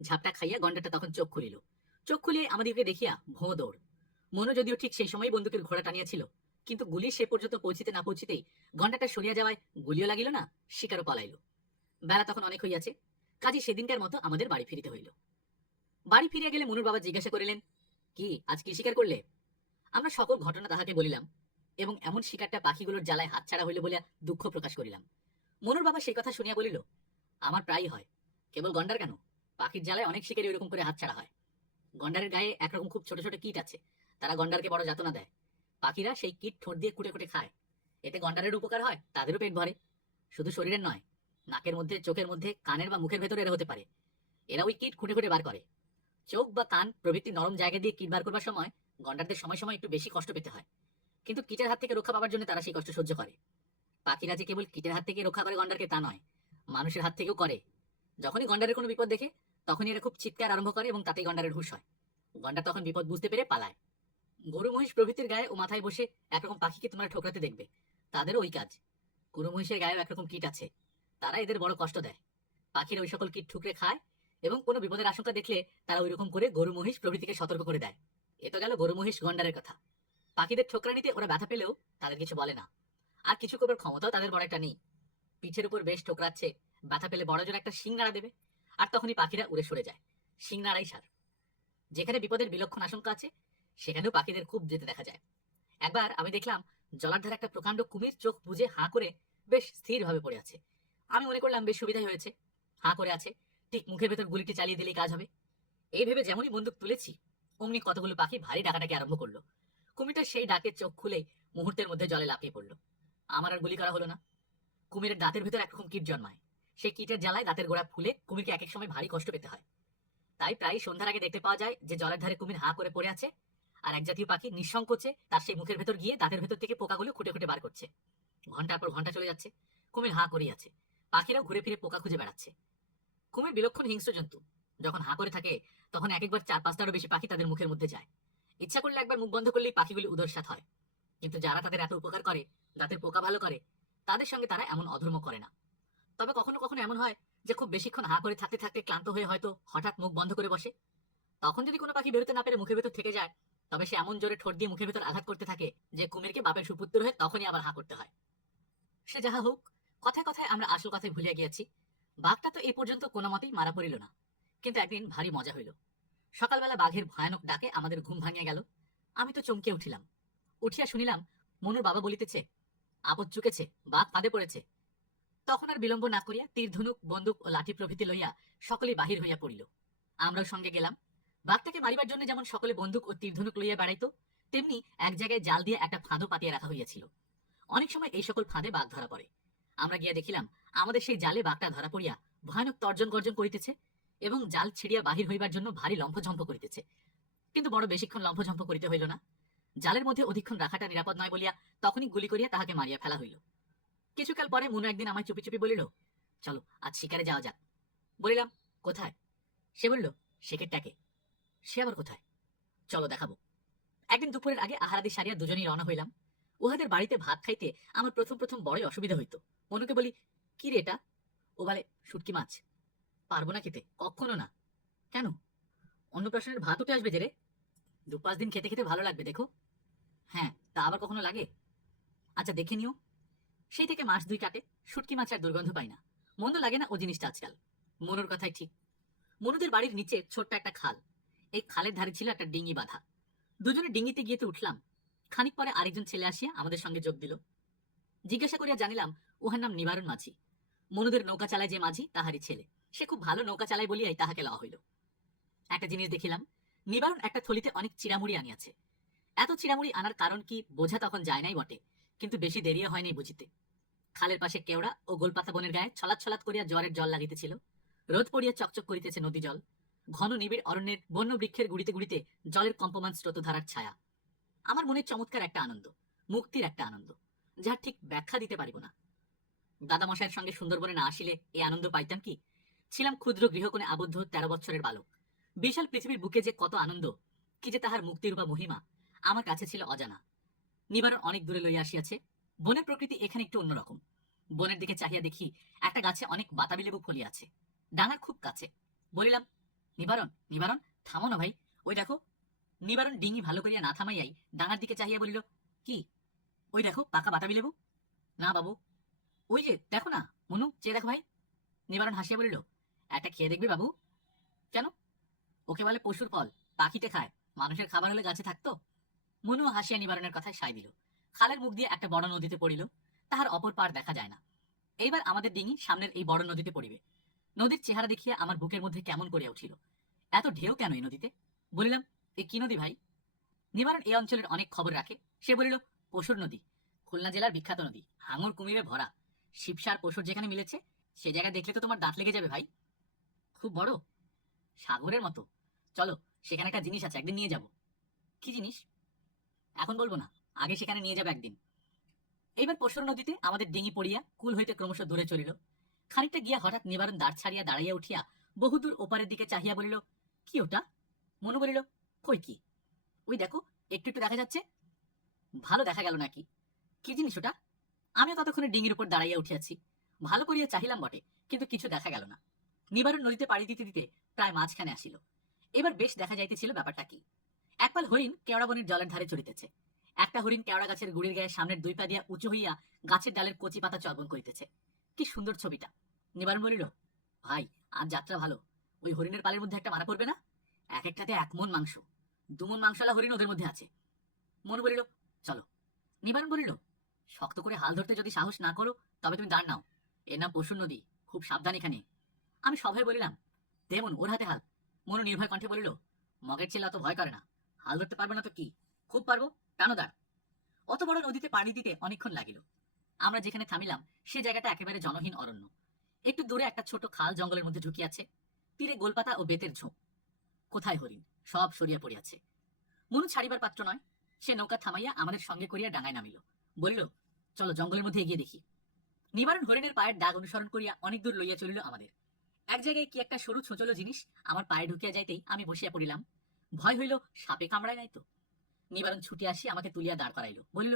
ঝাপটা খাইয়া গন্ডারটা তখন চোখ খুলিল। চোখ খুলিয়ে আমাদিগকে দেখিয়া ভোঁ দৌড়। মনু যদিও ঠিক সেই সময় বন্দুকের ঘোড়া টানিয়াছিল, কিন্তু গুলি সে পর্যন্ত পৌঁছিতে না পৌঁছিতেই গন্ডারটা সরিয়া যাওয়ায় গুলিও লাগিল না, শিকারও পলাইল। বেলা তখন অনেক হইয়াছে, কাজে সেদিনকার মতো আমাদের বাড়ি ফিরিতে হইল। বাড়ি ফিরিয়া গেলে মনুর বাবা জিজ্ঞাসা করিলেন, কি আজ কি শিকার করলে? আমরা সকল ঘটনা তাহাকে বলিলাম এবং এমন শিকারটা পাখিগুলোর জ্বালায় হাতছাড়া হইল বলিয়া দুঃখ প্রকাশ করিলাম। মনুর বাবা সেই কথা শুনিয়া বলিল, আমার প্রায়ই হয়, কেবল গন্ডার কেন, পাখির জ্বালায় অনেক শিকারী ওইরকম করে হাতছাড়া হয়। গন্ডারের গায়ে একরকম খুব ছোট ছোট কীট আছে, তারা গন্ডারকে বড় যাতনা দেয়। পাখিরা সেই কীট ঠোঁট দিয়ে কুটে কুটে খায়, এতে গন্ডারের উপকার হয়, তাদেরও পেট ভরে। শুধু শরীরের নয়, নাকের মধ্যে, চোখের মধ্যে, কানের বা মুখের ভেতরে এরা হতে পারে। এরা ওই কীট খুঁটে খুঁটে বার করে। চোখ বা কান প্রভৃতি নরম জায়গা দিয়ে কীট বার করবার সময় গন্ডারদের সময় সময় একটু বেশি কষ্ট পেতে হয়, কিন্তু কীটের হাত থেকে রক্ষা পাবার জন্য তারা সেই কষ্ট সহ্য করে। পাখিরা যে কেবল কীটের হাত থেকে রক্ষা করে গন্ডারকে তা নয়, মানুষের হাত থেকেও করে। যখনই গন্ডারের কোনো বিপদ দেখে তখনই এরা খুব চিৎকার আরম্ভ করে এবং তাতেই গন্ডারের হুঁশ হয়। গন্ডার তখন বিপদ বুঝতে পেরে পালায়। গরু মহিষ প্রভৃতির গায়ে ও মাথায় বসে একরকম পাখিকে তোমরা ঠোকরাতে দেখবে, তাদেরও ওই কাজ। গরু মহিষের গায়েও একরকম কীট আছে, তারা এদের বড় কষ্ট দেয়। পাখিরা ওই সকল কীট ঠুকরে খায় এবং কোনো বিপদের আশঙ্কা দেখলে তারা ওই রকম করে গরু মহিষ প্রভৃতিকে সতর্ক করে দেয়। এ তো গেল গরু মহিষ গন্ডারের কথা। পাখিদের ঠোকরানিতে ওরা ব্যথা পেলেও তাদের কিছু বলে না, আর কিছু করবার ক্ষমতাও তাদের বড় একটা নেই। পিঠের উপর বেশ ঠোকরাচ্ছে, ব্যথা পেলে বড় জোর একটা শিং নাড়া দেবে, আর তখনই পাখিরা উড়ে সরে যায়। শিং নাড়াই সার। যেখানে বিপদের বিলক্ষণ আশঙ্কা আছে সেখানেও পাখিদের খুব যেতে দেখা যায়। একবার আমি দেখলাম জলার ধারে একটা প্রকাণ্ড কুমির চোখ বুজে হাঁ করে বেশ স্থিরভাবে পড়ে আছে। আমি মনে করলাম বেশ সুবিধাই হয়েছে, হাঁ করে আছে, ঠিক মুখের ভেতর গুলিটি চালিয়ে দিলেই কাজ হবে। এই ভেবে যেমনই বন্দুক তুলেছি অমনি কতগুলো পাখি ভারী ডাকাডাকি আরম্ভ করলো। কুমিরটা সেই ডাকে চোখ খুলেই মুহূর্তের মধ্যে জলে লাফিয়ে পড়লো। আমার আর গুলি করা হলো না। কুমিরের দাঁতের ভেতর একরকম কীট জন্মায়, সেই কীটের জ্বালায় দাঁতের গোড়া ফুলে কুমিরকে এক এক সময় ভারী কষ্ট পেতে হয়। তাই প্রায় সন্ধ্যার আগে দেখতে পাওয়া যায় যে জলের ধারে কুমির হাঁ করে পড়ে আছে, আর এক জাতীয় পাখি নিঃসংকোচে তার সেই মুখের ভেতর গিয়ে দাঁতের ভেতর থেকে পোকাগুলো খুঁটে খুঁটে বার করছে। ঘন্টার পর ঘন্টা চলে যাচ্ছে, কুমির হাঁ করেই আছে, পাখিরাও ঘুরে ফিরে পোকা খুঁজে বেড়াচ্ছে। কুমির বিলক্ষণ হিংস্র জন্তু, যখন হাঁ করে থাকে তখন এক একবার 4-5টারও বেশি পাখি তাদের মুখের মধ্যে যায়। ইচ্ছা করলে একবার মুখ বন্ধ করলেই পাখিগুলি উদরসাৎ হয়। কিন্তু যারা তাদের এত উপকার করে, দাঁতের পোকা ভালো করে, তাদের সঙ্গে তারা এমন অধর্ম করে না। তবে কখনো কখনো এমন হয় যে খুব বেশিক্ষণ হাঁ করে থাকতে থাকতে ক্লান্ত হয়ে হয়তো হঠাৎ মুখ বন্ধ করে বসে। তখন যদি কোনো পাখি বেরোতে না পেরে মুখের ভেতর থেকে যায়, তবে সে এমন জোরে ঠোঁট দিয়ে মুখের ভেতর আঘাত করতে থাকে যে কুমিরকে বাপের সুপুত্র হয়ে তখনই আবার হাঁ করতে হয়। সে যাহা হোক, কথায় কথায় আমরা আসল কথায় ভুলিয়া গিয়াছি। বাঘটা তো এই পর্যন্ত কোনো মতেই মারা পড়িল না, কিন্তু একদিন ভারী মজা হইল। সকালবেলা বাঘের ভয়ানক ডাকে আমাদের ঘুম ভাঙিয়া গেল। আমি তো চমকে উঠিলাম। উঠিয়া শুনিলাম মনুর বাবা বলিতেছে, আপদ চুকেছে, বাঘ ফাঁদে পড়েছে। তখন আর বিলম্ব না করিয়া তীর ধনুক, বন্দুক ও লাঠি প্রভৃতি লইয়া সকলেই বাহির হইয়া পড়িল। আমরাও সঙ্গে গেলাম। বাঘটাকে মারিবার জন্য যেমন সকলে বন্দুক ও তীর ধনুক লইয়া বেড়াইত, তেমনি এক জায়গায় জাল দিয়ে একটা ফাঁদও পাতিয়া রাখা হইয়াছিল। অনেক সময় এই সকল ফাঁদে বাঘ ধরা পড়ে। আমরা গিয়া দেখিলাম আমাদের সেই জালে বাঘটা ধরা পড়িয়া ভয়ানক তর্জন গর্জন করিতেছে এবং জাল ছিড়িয়া বাহির হইবার জন্য ভারী লম্ফঝম্প করিতেছে। কিন্তু বড় বেশিক্ষণ লম্ফঝম্প করিতে হইল না। জালের মধ্যে অধিকক্ষণ রাখাটা নিরাপদ নয় বলিয়া তখনই গুলি করিয়া তাহাকে মারিয়া ফেলা হইল। কিছুকাল পরে মনু একদিন আমায় চুপি চুপি বলিল, চলো আজ শিকারে যাওয়া যাক। বলিলাম, কোথায়? সে বলল, শেখের ট্যাকে। সে আবার কোথায়? চলো দেখাবো। একদিন দুপুরের আগে আহারাদি সারিয়া দুজনেই রওনা হইলাম। উহাদের বাড়িতে ভাত খাইতে আমার প্রথম প্রথম বড়ই অসুবিধা হইত। মনুকে বলি, কি রে এটা? ও বলে, শুটকি মাছ। পারবো না খেতে, কখনো না। কেন? অন্নপ্রাশনের ভাত উঠে আসবে যে রে। 2-5 দিন খেতে খেতে ভালো লাগবে দেখো। হ্যাঁ, তা আবার কখনো লাগে? আচ্ছা দেখে নিও। সেই থেকে মাস 2 কাটে, শুটকি মাছ আর দুর্গন্ধ পাই না। মন্দ লাগে না ও জিনিসটা আজকাল। মনুর কথাই ঠিক। মনুদের বাড়ির নিচে ছোট্ট একটা খাল, এই খালের ধারে ছিল একটা ডিঙি বাঁধা। দুজনে ডিঙিতে গিয়ে তো উঠলাম। খানিক পরে আরেকজন ছেলে আসিয়া আমাদের সঙ্গে যোগ দিল। জিজ্ঞাসা করিয়া জানিলাম উহার নাম নিবারণ মাঝি। মনুদের নৌকা চালায় যে মাঝি তাহারই ছেলে, সে খুব ভালো নৌকা চালায় বলিয়াই তাহাকে লওয়া হইল। একটা জিনিস দেখিলাম, নিবারণ একটা থলিতে অনেক চিড়ামুড়ি আনিয়াছে। এত চিড়ামুড়ি আনার কারণ কি বোঝা তখন যায় নাই বটে, কিন্তু বেশি দেরিও হয়নি বুঝিতে। খালের পাশে কেওড়া ও গোলপাতা বনের গায়ে ছলাৎ ছলাৎ করিয়া জ্বরের জল লাগিতেছিল। রোদ পড়িয়া চকচক করিতেছে নদী জল। ঘন নিবিড় অরণ্যের বন্য বৃক্ষের গুড়িতে গুড়িতে জলের কম্পমান স্রোতধারার ছায়া। আমার মনে চমৎকার একটা আনন্দ, মুক্তির একটা আনন্দ, যার ঠিক ব্যাখ্যা দিতে পারিব না। দাদামশাইয়ের সঙ্গে সুন্দরবনে না আসিলে এই আনন্দ পাইতাম কি? ছিলাম ক্ষুদ্র গৃহকোণে আবদ্ধ 13 বৎসরের বালক। বিশাল পৃথিবীর বুকে যে কত আনন্দ, কি যে তাহার মুক্তিরূপা মহিমা, আমার কাছে ছিল অজানা। নিবারণ অনেক দূরে লইয়া আসিয়াছে। বনের প্রকৃতি এখানে একটু অন্যরকম। বনের দিকে চাহিয়া দেখি একটা গাছে অনেক বাতাবি লেবু ফলিয়াছে, ডাঙার খুব কাছে। বলিলাম, নিবারণ নিবারণ, থামো না ভাই, ওই দেখো। নিবারণ ডিঙি ভালো করিয়া না থামাইয়াই ডাঙার দিকে চাহিয়া বলিল, কি? ওই দেখো পাকা বাতাবি লেবু। না বাবু, ওই যে দেখো না মনু, চেয়ে দেখো ভাই। নিবারণ হাসিয়া বলিল, একটা খেয়ে দেখবি বাবু? কেন? ওকে বলে পশুর ফল, পাখিতে খায়, মানুষের খাবার হলে গাছে থাকতো। মনু হাসিয়া নিবারণের কথায় সায় দিল। খালের মুখ দিয়ে একটা বড় নদীতে পড়িল, তাহার অপর পার দেখা যায় না। এইবার আমাদের ডিঙি সামনের এই বড় নদীতে পড়িবে। নদীর চেহারা দেখিয়া আমার বুকের মধ্যে কেমন করিয়া উঠিল। এত ঢেউ কেন এই নদীতে? বলিলাম, এ কি নদী ভাই? নিবারণ এই অঞ্চলের অনেক খবর রাখে। সে বলিল, পশুর নদী, খুলনা জেলার বিখ্যাত নদী, হাঙর কুমিরে ভরা। শিবসার পশুর যেখানে মিলেছে সে জায়গায় দেখলে তো তোমার দাঁত লেগে যাবে ভাই। খুব বড়, সাগরের মতো। চলো, সেখানে একটা জিনিস আছে, একদিন নিয়ে যাব। কি জিনিস? এখন বলবো না, আগে সেখানে নিয়ে যাবে একদিন। এইবার পশুর নদীতে আমাদের ডিঙি পড়িয়া কুল হইতে ক্রমশ দূরে চলিল। খানিকটা গিয়া হঠাৎ নিবারণ দাঁড় ছাড়িয়া দাঁড়াইয়া উঠিয়া বহুদূর ওপারের দিকে চাহিয়া বলিল, কি ওটা? মনু বলিল, কই কি? ওই দেখো, একটু একটু দেখা যাচ্ছে। ভালো দেখা গেল নাকি? কি জিনিস ওটা? আমিও ততক্ষণে ডিঙির উপর দাঁড়াইয়া উঠিয়াছি। ভালো করিয়া চাহিলাম বটে, কিন্তু কিছু দেখা গেল না। নিবারণ নদীতে পাড়ি দিতে দিতে প্রায় মাঝখানে আসিল। এবার বেশ দেখা যাইতেছিল ব্যাপারটা কি। একপাল হরিণ কেওড়া বনের জলের ধারে চড়িতেছে। একটা হরিণ কেওড়া গাছের গুড়ির গায়ে সামনের 2 পা দিয়া উঁচু হইয়া গাছের ডালের কচি পাতা চর্বণ করিতেছে। কি সুন্দর ছবিটা! নিবারণ বলিল, ভাই, আজ যাত্রা ভালো। ওই হরিণের পালের মধ্যে একটা মারা পড়বে না? এক একটাতে 1 মণ মাংস, 2 মণ মাংসওয়ালা হরিণ ওদের মধ্যে আছে। মনু বলিল, চলো। নিবারণ বলিল, শক্ত করে হাল ধরতে যদি সাহস না করো তবে তুমি দাঁড় নাও। এর নাম পশুর নদী, খুব সাবধান এখানে। আমি সভায় বলিলাম, দে মনু, ওর হাতে হাল। মনু নির্ভয় কণ্ঠে বলিল, মগের ছেলে অত ভয় করে না, হাল ধরতে পারবো না তো কি? খুব পারবো, টানো দাঁড়। অত বড় নদীতে পাড়ি দিতে অনেকক্ষণ লাগিল। আমরা যেখানে থামিলাম সে জায়গাটা একেবারে জনহীন অরণ্য। একটু দূরে একটা ছোট খাল জঙ্গলের মধ্যে ঢুকিয়াছে, তীরে গোলপাতা ও বেতের ঝোপ। কোথায় হরিণ? সব সরিয়া পড়িয়াছে। মনু ছাড়িবার পাত্র নয়। সে নৌকা থামাইয়া আমাদের সঙ্গে করিয়া ডাঙায় নামিল। বলিল, চলো জঙ্গলের মধ্যে এগিয়ে দেখি। নিবারণ হরিণের পায়ের দাগ অনুসরণ করিয়া অনেক দূর লইয়া চলিল আমাদের। এক জায়গায় কি একটা সরু ছোচলো জিনিস আমার পায়ে ঢুকিয়া যাইতেই আমি বসিয়া পড়িলাম। ভয় হইল সাপে কামড়ায় নাই তো। নিবারণ ছুটে আসি আমাকে তুলিয়া দাঁড় করাইল। বলিল,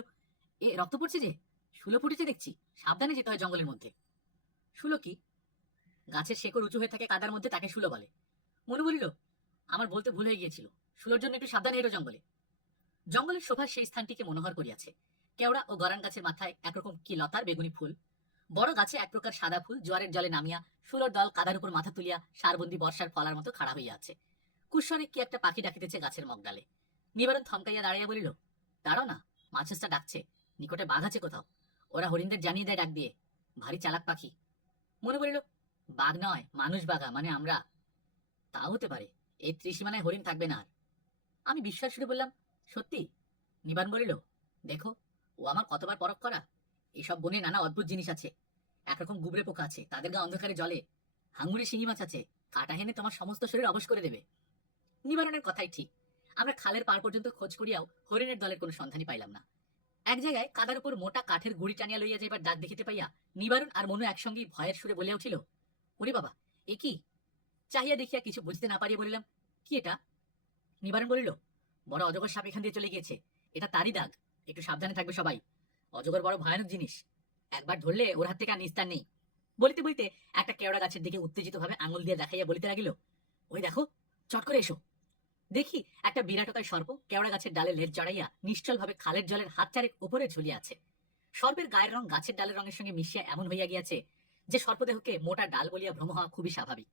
এ রক্ত পড়ছে যে, শুলো ফুটেছে দেখছি, সাবধানে যেতে হয় জঙ্গলের মধ্যে। শুলো কি? গাছের শেকড় উঁচু হয়ে থাকে কাদার মধ্যে, তাকে শুলো বলে। মনু বলিল, আমার বলতে ভুল হয়ে গিয়েছিল, শুলোর জন্য একটু সাবধানে হেঁটো জঙ্গলে। জঙ্গলের শোভা সেই স্থানটিকে মনোহর করিয়াছে। কেওড়া ও গরান গাছের মাথায় একরকম কি লতার বেগুনি ফুল, বড় গাছে এক প্রকার সাদা ফুল জোয়ারের জলে নামিয়া শুলোর দল কাদার উপর মাথা তুলিয়া সারবন্দি বর্ষার ফলার মতো খাড়া হইয়া আছে। কুশ্বরে কি একটা পাখি ডাকিতেছে গাছের মগডালে। নিবারণ থমকাইয়া দাঁড়াইয়া বলিল, দাঁড়াও না, মাছেসটা ডাকছে, নিকটে বাঘ আছে কোথাও। ওরা হরিণদের জানিয়ে দেয় ডাক দিয়ে, ভারী চালাক পাখি। মনে বলিল, বাঘ নয়, মানুষ বাঘা, মানে আমরা। তাও হতে পারে, এই ত্রিসীমানায় হরিণ থাকবে না আর। আমি বিশ্বাস করে বললাম, সত্যি? নিবারণ বলিল, দেখো, ও আমার কতবার পরখ করা। এসব বনে নানা অদ্ভুত জিনিস আছে। একরকম গুবরে পোকা আছে, তাদের গা অন্ধকারে জলে। হাঙ্গুরে শিঙি মাছ আছে, কাটা হেনে তোমার সমস্ত শরীর অবশ করে দেবে। নিবারণের কথাই ঠিক। আমরা খালের পার পর্যন্ত খোঁজ করিয়াও হরিণের দলের কোনো সন্ধানই পাইলাম না। এক জায়গায় কাদার উপর মোটা কাঠের গুড়ি টানিয়া লইয়া যাইবার ডাক দেখিতে পাইয়া নিবারণ আর মনু একসঙ্গেই ভয়ের সুরে বলিয়া উঠিল, ওরে বাবা, এ কি? চাহিয়া দেখিয়া কিছু বুঝতে না পারিয়া বলিলাম, কি এটা? নিবারণ বলিল, বড় অজগর সাপ এখান দিয়ে চলে গিয়েছে, এটা তারই দাগ, একটু সাবধানে থাকবে সবাই। অজগর বড় ভয়ানক জিনিস, একবার ধরলে ওর হাত থেকে আর নিস্তার নেই। বলিতে বলিতে একটা কেওড়া গাছের দিকে উত্তেজিত ভাবে আঙুল দিয়ে দেখাইয়া বলিতে লাগিল, ওই দেখো, চট করে এসো। দেখি একটা বিরাটকায় সর্প কেওড়া গাছের ডালে লেজ জড়াইয়া নিশ্চল ভাবে খালের জলের হাত চারেক উপরে ঝুলিয়া আছে। সর্পের গায়ের রং গাছের ডালের রঙের সঙ্গে মিশিয়া এমন হইয়া গিয়াছে যে সর্পদেহকে মোটা ডাল বলিয়া ভ্রম হওয়া খুবই স্বাভাবিক।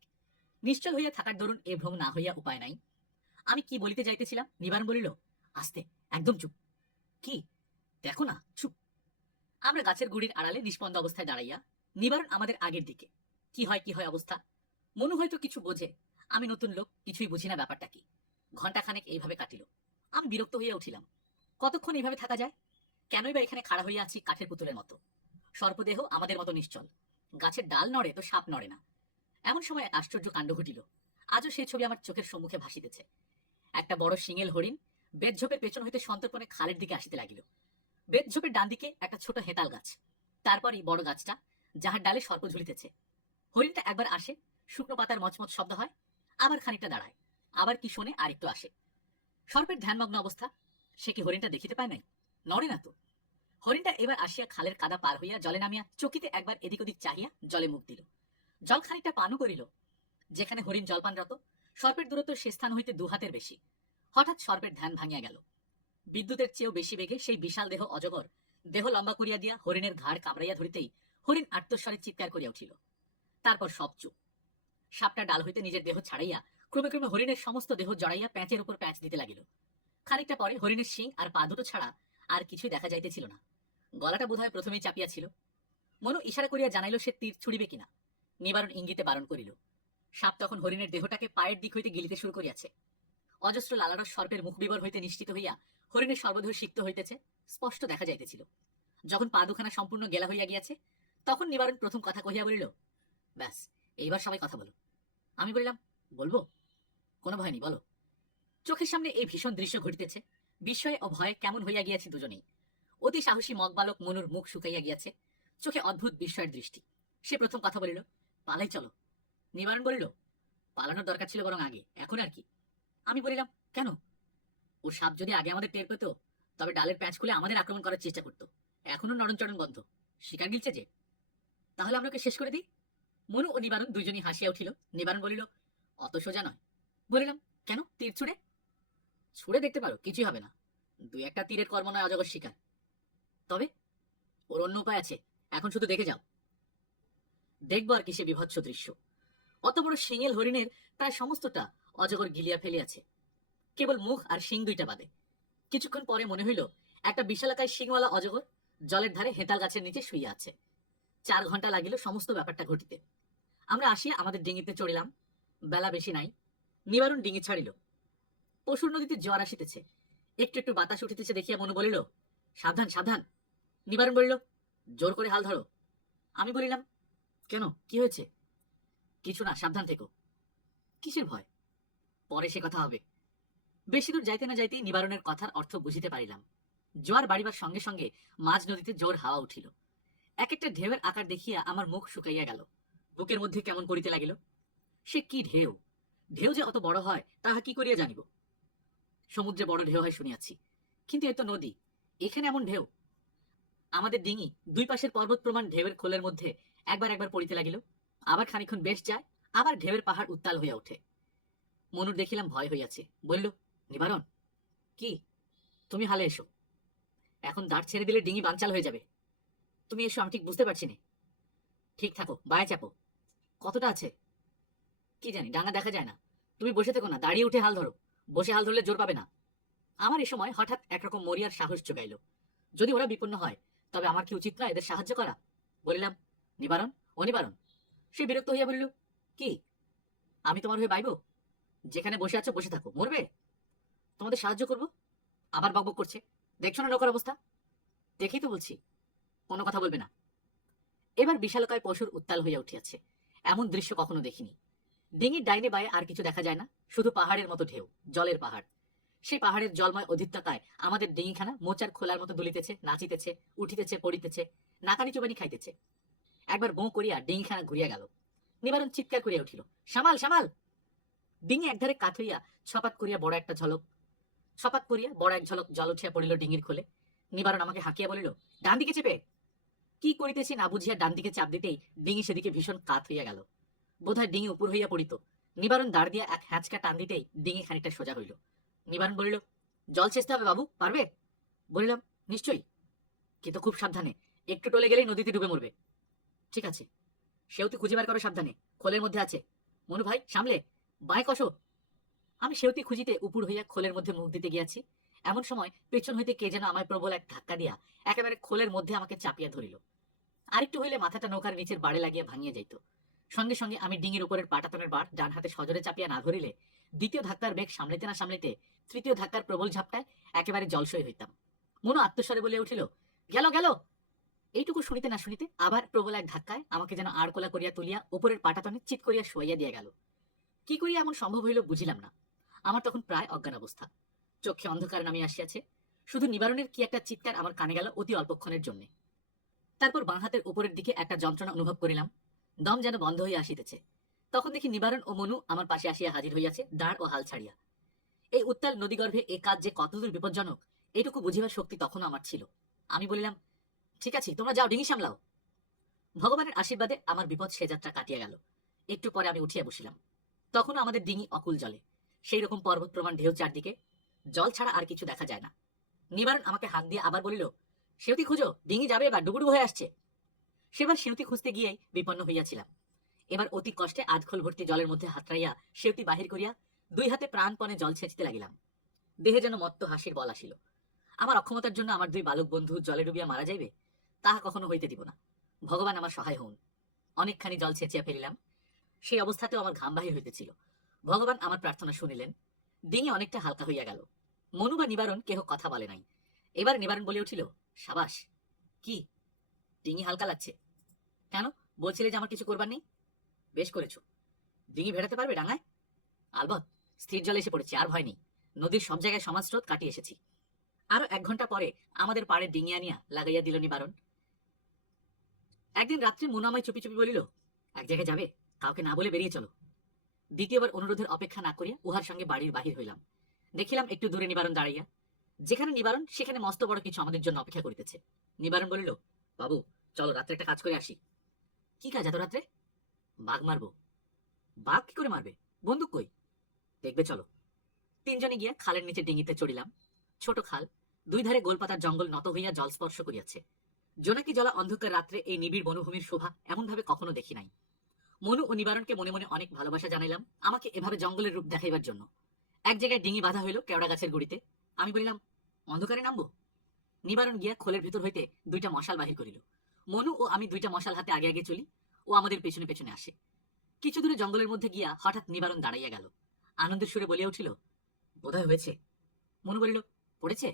নিশ্চল হইয়া থাকার দরুন এ ভ্রম না হইয়া উপায় নাই। আমি কি বলিতে যাইতেছিলাম, নিবারণ বলিল, আস্তে, একদম চুপ। কি? দেখো না, চুপ। আমরা গাছের গুড়ির আড়ালে নিষ্পন্দ অবস্থায় দাঁড়াইয়া নিবারণ আমাদের আগের দিকে। কি হয় অবস্থা। মনু হয়তো কিছু বোঝে, আমি নতুন লোক, কিছুই বুঝি না ব্যাপারটা কি। ঘন্টাখানেক এইভাবে কাটিল। আমি বিরক্ত হইয়া উঠিলাম। কতক্ষণ এইভাবে থাকা যায়? কেনই বা এখানে খাড়া হইয়া আছি কাঠের পুতুলের মতো। সর্পদেহ আমাদের মতো নিশ্চল। গাছের ডাল নড়ে তো সাপ নড়ে না। এমন সময় এক আশ্চর্য কাণ্ড ঘটিল। আজও সেই ছবি আমার চোখের সম্মুখে ভাসিতেছে। একটা বড় শিঙেল হরিণ বেতঝোপের পেছন হইতে সন্তর্পণে খালের দিকে আসিতে লাগিল। বেতঝোপের ডান দিকে একটা ছোট হেতাল গাছ, তারপরই বড় গাছটা, যাহার ডালে সর্প ঝুলিতেছে। হরিণটা একবার আসে, শুকনো পাতার মচমচ শব্দ হয়, আবার খানিকটা দাঁড়ায়, আবার কি শোনে আর একটু আসে। সর্পের ধ্যানমগ্ন অবস্থা। সে কি হরিণটা দেখিতে পায় নাই? নড়ে না তো। হরিণটা এবার আসিয়া খালের কাদা পার হইয়া জলে নামিয়া চকিতে একবার এদিক ওদিক চাহিয়া জলে মুখ দিল। জল খানিকটা পানও করিল। যেখানে হরিণ জলপানরত, সর্পের দূরত্ব সে স্থান হইতে দুহাতের বেশি। হঠাৎ সর্পের ধ্যান ভাঙিয়া গেল। বিদ্যুতের চেয়েও বেশি বেগে সেই বিশাল দেহ অজগর দেহ লম্বা করিয়া দিয়া হরিণের ঘাড় কামড়াইয়া ধরিতেই হরিণ আর্তস্বরে চিৎকার করিয়া উঠিল। তারপর সব চুপ। সাপটা ডাল হইতে নিজের দেহ ছাড়াইয়া ক্রমে ক্রমে হরিণের সমস্ত দেহ জড়াইয়া প্যাঁচের উপর প্যাঁচ দিতে লাগিল। খানিকটা পরে হরিণের শিং আর পা দুটো ছাড়া আর কিছুই দেখা যাইতেছিল না। গলাটা বোধহয় প্রথমেই চাপিয়া ছিল। মনু ইশারা করিয়া জানাইল সে তীর ছুড়িবে কিনা। নিবারণ ইঙ্গিতে বারণ করিল। সাপ তখন হরিণের দেহটাকে পায়ের দিক হইতে গিলিতে শুরু করিয়াছে। অজস্র লালারস সর্পের মুখ বিবর হইতে নিশ্চিত হইয়া হরিণের সর্বদেহ সিক্ত হইতেছে স্পষ্ট দেখা যাইতেছিল। যখন পা দুখানা সম্পূর্ণ গেলা হইয়া গিয়াছে, তখন নিবারণ প্রথম কথা কহিয়া বলিল, ব্যাস, এইবার সবাই কথা বলো। আমি বললাম, বলবো? কোনো ভয় নেই, বলো। চোখের সামনে এই ভীষণ দৃশ্য ঘটিতেছে। বিস্ময়ে ও ভয়ে কেমন হইয়া গিয়াছে দুজনেই। অতি সাহসী মগবালক মনুর মুখ শুকাইয়া গিয়াছে, চোখে অদ্ভুত বিস্ময়ের দৃষ্টি। সে প্রথম কথা বলিল, পালাই চলো। নিবারণ বলিল, পালানোর দরকার ছিল বরং আগে, এখন আর কি। আমি বলিলাম, কেন? ও সাপ যদি আগে আমাদের টের পেত, তবে ডালের প্যাঁচ খুলে আমাদের আক্রমণ করার চেষ্টা করতো। এখনো নরণচরণ বন্ধ, শিকার গিলছে যে। তাহলে আমরা ওকে শেষ করে দিই। মনু ও নিবারণ দুইজনই হাসিয়া উঠিল। নিবারণ বলিল, অত সোজা নয়। বলিলাম, কেন? তীর ছুড়ে? ছুড়ে দেখতে পারো, কিছুই হবে না। দুই একটা তীরের কর্ম নয় অজগর শিকার। তবে ওর অন্য উপায় আছে, এখন শুধু দেখে যাও। দেখবো আর কি সে বিভৎস দৃশ্য। অত বড় শিঙেল হরিণের প্রায় সমস্তটা অজগর গিলিয়া ফেলিয়াছে, কেবল মুখ আর শিং দুইটা বাদে। কিছুক্ষণ পরে মনে হইল একটা বিশালাকায় শিংওয়ালা অজগর জলের ধারে হেতাল গাছের নিচে শুইয়া আছে। 4 ঘন্টা লাগিল সমস্ত ব্যাপারটা ঘটিতে। আমরা আসিয়া আমাদের ডিঙিতে চড়িলাম। বেলা বেশি নাই। নিবারণ ডিঙি ছাড়িল। পশুর নদীতে জোয়ার আসিতেছে। একটু একটু বাতাস উঠিতেছে দেখিয়া মনু বলিল, সাবধান সাবধান। নিবারণ বলিল, জোর করে হাল ধরো। আমি বলিলাম, কেন, কি হয়েছে? কিছু না, সাবধান থেকো। কিসের ভয়? পরে সে কথা হবে। বেশি দূর যাইতে না যাইতেই নিবারণের কথার অর্থ বুঝিতে পারিলাম। জোয়ার বাড়িবার সঙ্গে সঙ্গে মাঝ নদীতে জোর হাওয়া উঠিল। এক একটা ঢেউয়ের আকার দেখিয়া আমার মুখ শুকাইয়া গেল। বুকের মধ্যে কেমন করিতে লাগিল। সে কি ঢেউ! ঢেউ যে অত বড় হয় তাহা কি করিয়া জানিব? সমুদ্রে বড় ঢেউ হয় শুনিয়াছি, কিন্তু এ তো নদী, এখানে এমন ঢেউ! আমাদের ডিঙি দুই পাশের পর্বত প্রমাণ ঢেউয়ের খোলের মধ্যে একবার একবার পড়িতে লাগিল, আবার খানিক্ষণ বেশ যায়, আবার ঢেউয়ের পাহাড় উত্তাল হইয়া ওঠে। মনুর দেখিলাম ভয় হইয়াছে। বলিল, নিবারণ, কি? তুমি হালে এসো। এখন দাঁড় ছেড়ে দিলে ডিঙি বানচাল হয়ে যাবে। তুমি এসো, আমি ঠিক বুঝতে পারছি না। ঠিক থাকো, বায়ে চাপো। কতটা আছে? কি জানি, ডাঙা দেখা যায় না। তুমি বসে থেকো না, দাঁড়িয়ে উঠে হাল ধরো। বসে হাল ধরলে জোর পাবে না। আমার এ সময় হঠাৎ একরকম মরিয়ার সাহস জোগাইল। যদি ওরা বিপন্ন হয়, তবে আমার কি উচিত নয় এদের সাহায্য করা? বলিলাম, নিবারণ, ও নিবারণ। সে বিরক্ত হইয়া বলিল, কি? আমি তোমার হয়ে বাইব? যেখানে বসে আছো বসে থাকো, মরবে? তোমাদের সাহায্য করব? আবার বকবক করছে। দেখছো না নৌকার অবস্থা? দেখেই তো বলছি, কোনো কথা বলবে না। এবার বিশালকায় পশুর উত্তাল হইয়া উঠিয়াছে। এমন দৃশ্য কখনো দেখিনি। ডিঙির ডাইনে বায়ে আর কিছু দেখা যায় না, শুধু পাহাড়ের মতো ঢেউ, জলের পাহাড়। সেই পাহাড়ের জলময় অধিত্যতায় আমাদের ডিঙিখানা মোচার খোলার মতো দুলিতেছে, নাচিতেছে, উঠিতেছে, পড়িতেছে, নাকানি চুবানি খাইতেছে। একবার বোঁ করিয়া ডিঙিখানা ঘুরিয়া গেল। নিবারণ চিৎকার করিয়া উঠিল, সামাল সামাল! ডিঙি একধারে কাত হইয়া ছপাত করিয়া বড় একটা ঝলক, ছপাত করিয়া বড় এক ঝলক জল উঠিয়া পড়িল ডিঙির খোলে। নিবারণ আমাকে হাঁকিয়া বলিল, ডান দিকে চেপে। কি করিতেছি না বুঝিয়া ডান দিকে চাপ দিতেই ডিঙি সেদিকে ভীষণ কাত হইয়া গেল। বোধহয় ডিঙি উপর হইয়া পড়িত। নিবারণ দাঁড় দিয়া এক হ্যাঁচকা টান দিতেই ডিঙি খানিকটা সোজা হইল। নিবারণ বলিল, জল ছেঁচতে হবে বাবু, পারবে? বলিলাম, নিশ্চয়ই, কিন্তু খুব সাবধানে। একটু টলে গেলেই নদীতে ডুবে মরবে। ঠিক আছে। সেও তুই খুঁজে বার করো সাবধানে, খোলের মধ্যে আছে। মনু ভাই, সামলে, বাঁয় কষো। আমি সেউতি খুঁজিতে উপুর হইয়া খোলের মধ্যে মুখ দিতে গিয়াছি, এমন সময় পেছন হইতে কে যেন আমায় প্রবল এক ধাক্কা দিয়া একেবারে খোলের মধ্যে আমাকে চাপিয়া ধরিল। আরেকটু হইলে মাথাটা নৌকার নিচের বাড়ে লাগিয়ে ভাঙিয়ে যাইত। সঙ্গে সঙ্গে আমি ডিঙির উপরের পাটাতনের বার ডান হাতে সজোরে চাপিয়া না ধরিলে দ্বিতীয় ধাক্কার বেগ সামলাইতে না সামলাইতে তৃতীয় ধাক্কার প্রবল ঝাপটায় একেবারে জলসই হইতাম। মনু আত্মস্বরে বলে উঠিল, গেল গেল। এইটুকু শুনিতে না শুনিতে আবার প্রবল এক ধাক্কায় আমাকে যেন আড়কোলা করিয়া তুলিয়া উপরের পাটাতনে চিৎ করিয়া শুয়াইয়া দিয়া গেল। কি করিয়া এমন সম্ভব হইল বুঝিলাম না। আমার তখন প্রায় অজ্ঞান অবস্থা, চোখে অন্ধকার নামিয়া আসিয়াছে। শুধু নিবারণের কি একটা চিৎকার আমার কানে গেল অতি অল্পক্ষণের জন্য। তারপর বাঁ হাতের উপরের দিকে একটা যন্ত্রণা অনুভব করিলাম, দম যেন বন্ধ হইয়া আসিতেছে। তখন দেখি নিবারণ ও মনু আমার পাশে আসিয়া হাজির হইয়াছে, দাঁড় ও হাল ছাড়িয়া। এই উত্তাল নদীগর্ভে এই কাজ যে কতদূর বিপজ্জনক এইটুকু বুঝিবার শক্তি তখনও আমার ছিল। আমি বলিলাম, ঠিক আছে, তোমরা যাও, ডিঙি সামলাও। ভগবানের আশীর্বাদে আমার বিপদ সে যাত্রা কাটিয়া গেল। একটু পরে আমি উঠিয়া বসিলাম। তখনও আমাদের ডিঙি অকুল জলে, সেই রকম পর্বত প্রমাণ ঢেউ চারদিকে, জল ছাড়া আর কিছু দেখা যায় না। নিবারণ আমাকে হাত দিয়ে আবার বলিল, সেউতি খুঁজো, ডিঙি যাবে এবার, ডুবুডুবু হয়ে আসছে। সেবার সেউতি খুঁজতে গিয়েই বিপন্ন হইয়াছিলাম। এবার অতি কষ্টে আধখোল ভর্তি জলের মধ্যে হাতড়াইয়া সেউতি বাহির করিয়া দুই হাতে প্রাণপণে জল ছেঁচতে লাগিলাম। দেহে যেন মত্ত হাসির বল আসিল। আমার অক্ষমতার জন্য আমার দুই বালক বন্ধু জলে ডুবিয়া মারা যাইবে, তাহা কখনো হইতে দিব না। ভগবান আমার সহায় হউন। অনেকখানি জল ছেঁচিয়া ফেলিলাম। সেই অবস্থাতেও আমার ঘাম বাহির হইতেছিল। ভগবান আমার প্রার্থনা শুনিলেন। ডিঙি অনেকটা হালকা হইয়া গেল। মনু বা নিবারণ কেহ কথা বলে নাই। এবার নিবারণ বলে উঠিল, সাবাস। কি, ডিঙি হালকা লাগছে? কেন, বলছিলে যে আমার কিছু করবার নেই? বেশ করেছ। ডিঙি ভেড়াতে পারবে ডাঙায়? আলবৎ, স্থির জলে এসে পড়েছি, আর ভয় নেই। নদীর সব জায়গায় সমাজ স্রোত কাটিয়ে এসেছি। আরো 1 ঘন্টা পরে আমাদের পাড়ে ডিঙি আনিয়া লাগাইয়া দিল নিবারণ। একদিন রাত্রে মনু আমায় চুপি চুপি বলিল, এক জায়গায় যাবে, কাউকে না বলে বেরিয়ে চলো। দ্বিতীয়বার অনুরোধের অপেক্ষা না করিয়া উহার সঙ্গে বাড়ির বাহির হইলাম। দেখিলাম একটু দূরে নিবারণ দাঁড়াইয়া। যেখানে নিবারণ সেখানে মস্ত বড় কিছু আমাদের জন্য অপেক্ষা করিতেছে। নিবারণ বলিল, বাবু চলো, রাত্রে একটা কাজ করে আসি। কি কাজ এত রাত্রে? বাঘ মারবো। বাঘ কি করে মারবে? বন্দুক কই? দেখবে চলো। তিনজনে গিয়া খালের নিচে ডিঙিতে চড়িলাম। ছোট খাল, দুই ধারে গোলপাতার জঙ্গল নত হইয়া জল স্পর্শ করিয়াছে। জোনাকি জলা অন্ধকার রাত্রে এই নিবিড় বনভূমির শোভা এমন ভাবে কখনো দেখি নাই। মনু ও নিবারণকে মনে মনে অনেক ভালোবাসা জানাইলাম আমাকে এভাবে জঙ্গলের রূপ দেখাইবার জন্য। এক জায়গায় ডিঙি বাঁধা হইল কেওড়া গাছের গুড়িতে। আমি বলিলাম, অন্ধকারে নামবো? নিবারণ গিয়া খোলের ভিতর হইতে 2টা মশাল বাহির করিল। মনু ও আমি 2টা মশাল হাতে আগে আগে চলি, ও আমাদের পেছনে পেছনে আসে। কিছু দূরে জঙ্গলের মধ্যে গিয়া হঠাৎ নিবারণ দাঁড়াইয়া গেল। আনন্দের সুরে বলিয়া উঠিল, বোধহয় হয়েছে। মনু বলিল, পড়েছে?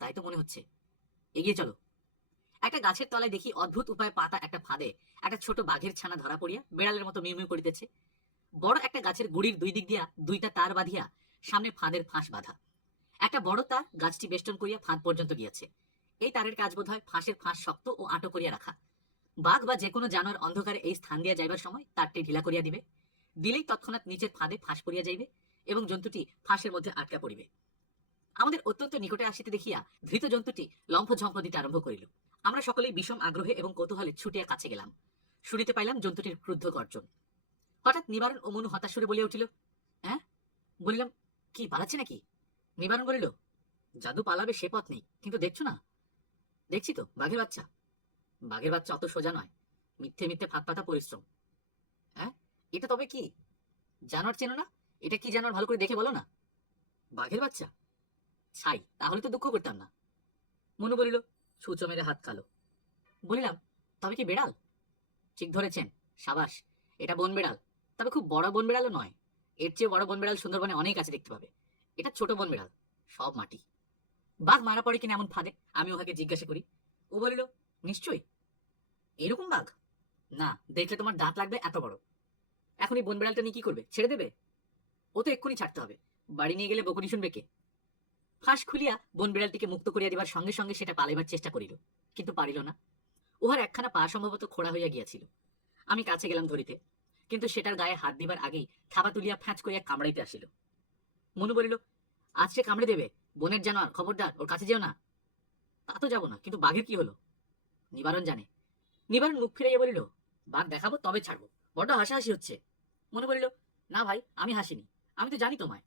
তাই তো মনে হচ্ছে। এগিয়ে চলো। একটা গাছের তলায় দেখি অদ্ভুত উপায়ে পাতা একটা ফাঁদে একটা ছোট বাঘের ছানা ধরা পড়িয়া বেড়ালের মতো মিউ মিউ করিতেছে। বড় একটা গাছের গুড়ির 2 দিক দিয়া 2টা তার বাঁধিয়া সামনে ফাঁদের ফাঁস বাঁধা। একটা বড় তার গাছটি বেষ্টন করিয়া ফাঁদ পর্যন্ত গিয়াছে। এই তারের কাজ বোধ হয় ফাঁসের ফাঁস শক্ত ও আঁটো করিয়া রাখা। বাঘ বা যে কোনো জানোয়ার অন্ধকারে এই স্থান দিয়া যাইবার সময় তারটি ঢিলা করিয়া দিবে, দিলেই তৎক্ষণাৎ নিচের ফাঁদে ফাঁস পড়িয়া যাইবে এবং জন্তুটি ফাঁসের মধ্যে আটকা পড়িবে। আমাদের অত্যন্ত নিকটে আসিতে দেখিয়া ধৃত জন্তুটি লম্ফঝম্প দিতে আরম্ভ করিল। আমরা সকলেই বিষম আগ্রহে এবং কৌতূহলে ছুটিয়া কাছে গেলাম। শুনিতে পাইলাম জন্তুটির ক্রুদ্ধ গর্জন। হঠাৎ নিবারণ ও মনু হতাশ সুরে বলিয়া উঠিল, হ্যাঁ? বলিলাম, কি পালাচ্ছে নাকি? নিবারণ বলিল, জাদু পালাবে সে পথ নেই, কিন্তু দেখছো না? দেখছি তো, বাঘের বাচ্চা। বাঘের বাচ্চা অত সোজা নয়, মিথ্যে মিথ্যে ফাঁদ পাতা পরিশ্রম। হ্যাঁ, এটা তবে কি? জানোয়ার চেনো না? এটা কি জানোয়ার ভালো করে দেখে বলো না। বাঘের বাচ্চা? ছাই, তাহলে তো দুঃখ করতাম না। মনু বলিল, ছুঁচো মেরে হাত কালো। বলিলাম, তবে কি বেড়াল? ঠিক ধরেছেন, সাবাস। এটা বন বেড়াল, তবে খুব বড় বন বেড়ালও নয়। এর চেয়ে বড় বন বেড়াল সুন্দরবনে অনেক আছে, দেখতে পাবে। এটা ছোট বন বেড়াল, সব মাটি। বাঘ মারা পড়ে কিনা এমন ফাঁদে আমি ওকে জিজ্ঞাসা করি। ও বলিল, নিশ্চয়ই। এরকম বাঘ? না, দেখলে তোমার দাঁত লাগবে এত বড়। এখন এই বন বেড়ালটা নিয়ে কি করবে? ছেড়ে দেবে? ও তো এক্ষুনি ছাড়তে হবে, বাড়ি নিয়ে গেলে বকুনি শুনবে কে? ফাঁস খুলিয়া বন বিড়ালটিকে মুক্ত করিয়া দিবার সঙ্গে সঙ্গে সেটা পালাইবার চেষ্টা করিল, কিন্তু পারিল না। উহার একখানা পা সম্ভবত খোড়া হইয়া গিয়াছিল। আমি কাছে গেলাম ধরিতে, কিন্তু সেটার গায়ে হাত দিবার আগেই থাবা তুলিয়া ফ্যাঁচ করিয়া কামড়াইতে আসিল। মনু বলিল, আজ সে কামড়ে দেবে, বনের জানোয়ার, খবরদার ওর কাছে যেও না। তা তো যাবো না, কিন্তু বাঘের কি হলো? নিবারণ জানে। নিবারণ মুখ ফিরাইয়া বলিল, বাঘ দেখাবো তবে ছাড়বো, বড্ড হাসাহাসি হচ্ছে। মনু বলিল, না ভাই, আমি হাসিনি, আমি তো জানি তোমায়।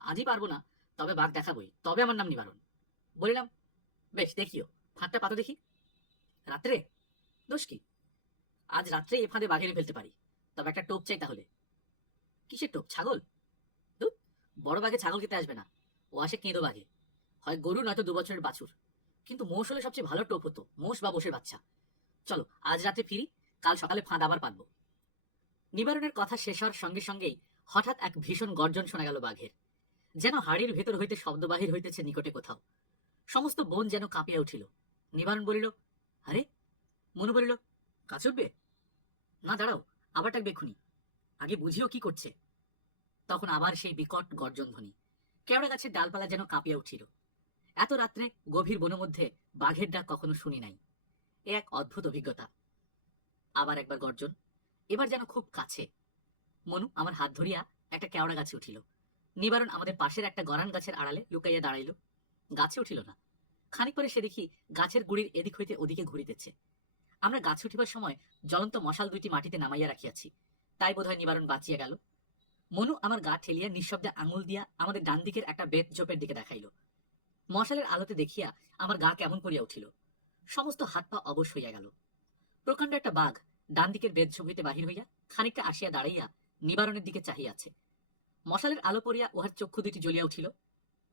আজই পারবো না, তবে বাঘ দেখাবই, তবে আমার নাম নিবারণ। বলিলাম, বেশ, দেখিও, ফাঁদটা পাতো দেখি। রাত্রে? দোষ কি? আজ রাত্রে এ ফাঁদে বাঘ এনে ফেলতে পারি, তবে একটা টোপ চাই। তাহলে কিসের টোপ? ছাগল? ধুৎ, বড় বাঘে ছাগল খেতে আসবে না, ও আসে কেঁদো বাঘে, হয় গরু নয়তো 2 বছরের বাছুর। কিন্তু মোষ হলে সবচেয়ে ভালো টোপ হতো, মোষ বা মোষের বাচ্চা। চলো আজ রাতে ফিরি, কাল সকালে ফাঁদ আবার পাতবো। নিবারণের কথা শেষ হওয়ার সঙ্গে সঙ্গেই হঠাৎ এক ভীষণ গর্জন শোনা গেল বাঘের। যেন হাড়ির ভেতর হইতে শব্দ বাহির হইতেছে নিকটে কোথাও। সমস্ত বন যেন কাঁপিয়া উঠিল। নিবারণ বলিল, আরে? মনু বলিল, কাজ উঠবে? না, দাঁড়াও, আবার ডাকবে এক্ষুনি, আগে বুঝিও কি করছে। তখন আবার সেই বিকট গর্জন ধ্বনি। কেওড়া গাছের ডালপালা যেন কাঁপিয়া উঠিল। এত রাত্রে গভীর বনের মধ্যে বাঘের ডাক কখনো শুনি নাই। এ এক অদ্ভুত অভিজ্ঞতা। আবার একবার গর্জন, এবার যেন খুব কাছে। মনু আমার হাত ধরিয়া একটা কেওড়া গাছে উঠিল। নিবারণ আমাদের পাশের একটা গরান গাছের আড়ালে লুকাইয়া দাঁড়াইল। গাছে উঠিল না। খানিক পরে সে দেখি গাছের গুড়ির এদিক হইতে ওদিকে ঘুরিতেছে। আমরা গাছে উঠিবার সময় জ্বলন্ত মশাল দুইটি মাটিতে নামাইয়া রাখিয়াছি, তাই বোধহয় নিবারণ বাঁচিয়া গেল। মনু আমার গা ঠেলিয়া নিঃশব্দে আঙুল দিয়া আমাদের ডান দিকের একটা বেত ঝোপের দিকে দেখাইল। মশালের আলোতে দেখিয়া আমার গা কেমন করিয়া উঠিল। সমস্ত হাত পা অবশ হইয়া গেল। প্রকাণ্ড একটা বাঘ ডান দিকের বেত ঝোপ হইতে বাহির হইয়া খানিকটা আসিয়া দাঁড়াইয়া নিবারণের দিকে চাহিয়াছে। মশালের আলো পড়িয়া উহার চক্ষু দুটি জ্বলিয়া উঠিল,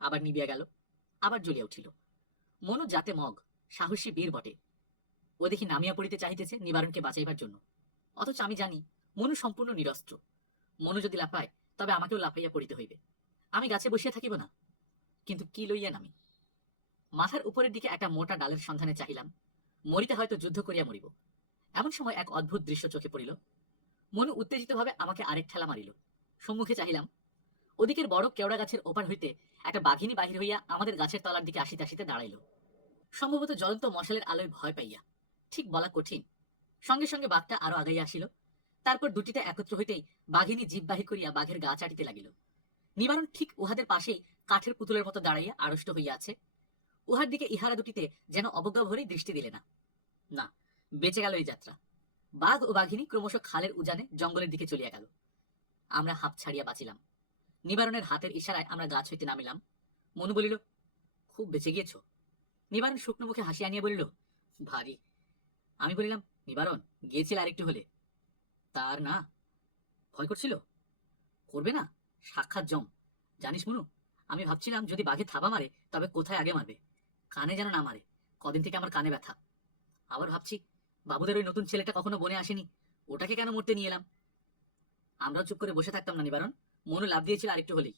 আবার নিবিয়া গেল, আবার জ্বলিয়া উঠিল। মনু যাতে মগ, সাহসী বীর বটে। ও দেখি নামিয়া পড়িতে চাহিতেছে নিবারণকে বাঁচাইবার জন্য, অথচ আমি জানি মনু সম্পূর্ণ নিরস্ত্র। মনু যদি লাফায় তবে আমাকেও লাফাইয়া পড়িতে হইবে। আমি গাছে বসিয়া থাকিব না, কিন্তু কি লইয়া নামি? মাথার উপরের দিকে একটা মোটা ডালের সন্ধানে চাহিলাম, মরিতে হয়তো যুদ্ধ করিয়া মরিব। এমন সময় এক অদ্ভুত দৃশ্য চোখে পড়িল। মনু উত্তেজিতভাবে আমাকে আরেক ঠেলা মারিল। সম্মুখে চাহিলাম, ওদিকের বড় কেওড়া গাছের ওপার হইতে একটা বাঘিনী বাহির হইয়া আমাদের গাছের তলার দিকে আসিতে আসিতে দাঁড়াইল, সম্ভবত জ্বলন্ত মশালের আলোয় ভয় পাইয়া, ঠিক বলা কঠিন। সঙ্গে সঙ্গে বাঘটা আরো আগাইয়া আসিল। তারপর দুটিতে একত্র হইতেই বাঘিনী জিভ বাহির করিয়া বাঘের গা চাটিতে লাগিল। নিবারণ ঠিক উহাদের পাশেই কাঠের পুতুলের মতো দাঁড়াইয়া আড়ষ্ট হইয়া আছে। উহার দিকে ইহারা দুটিতে যেন অবজ্ঞা ভরেই দৃষ্টি দিলে না। না, বেঁচে গেল এই যাত্রা। বাঘ ও বাঘিনী ক্রমশ খালের উজানে জঙ্গলের দিকে চলিয়া গেল। আমরা হাঁপ ছাড়িয়া বাঁচিলাম। নিবারণের হাতের ইশারায় আমরা গাছ হইতে নামিলাম। মনু বলিল, খুব বেঁচে গিয়েছ। নিবারণ শুকনো মুখে হাসি আনিয়া বলিল, ভারী। আমি বলিলাম, নিবারণ, গিয়েছিল আরেকটু হলে। তার না, ভয় করছিল। করবে না, সাক্ষাৎ জম। জানিস মনু, আমি ভাবছিলাম যদি বাঘে থাবা মারে তবে কোথায় আগে মারবে। কানে যেন না মারে, কদিন থেকে আমার কানে ব্যথা। আবার ভাবছি, বাবুদের ওই নতুন ছেলেটা কখনো বনে আসেনি, ওটাকে কেন মরতে নিয়ে এলাম। আমরাও চুপ করে বসে থাকতাম না নিবারণ, মনু লাফ দিয়েছিল আরেকটু হলেই।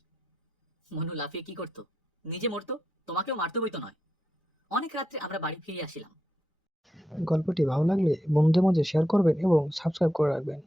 মনু লাফিয়ে কি করতো? নিজে মরতো, তোমাকেও মারতে হইতো নয়। অনেক রাত্রে আমরা বাড়ি ফিরে আসিলাম। গল্পটি ভালো লাগলে বন্ধুদের মাঝে শেয়ার করবেন এবং সাবস্ক্রাইব করে রাখবেন।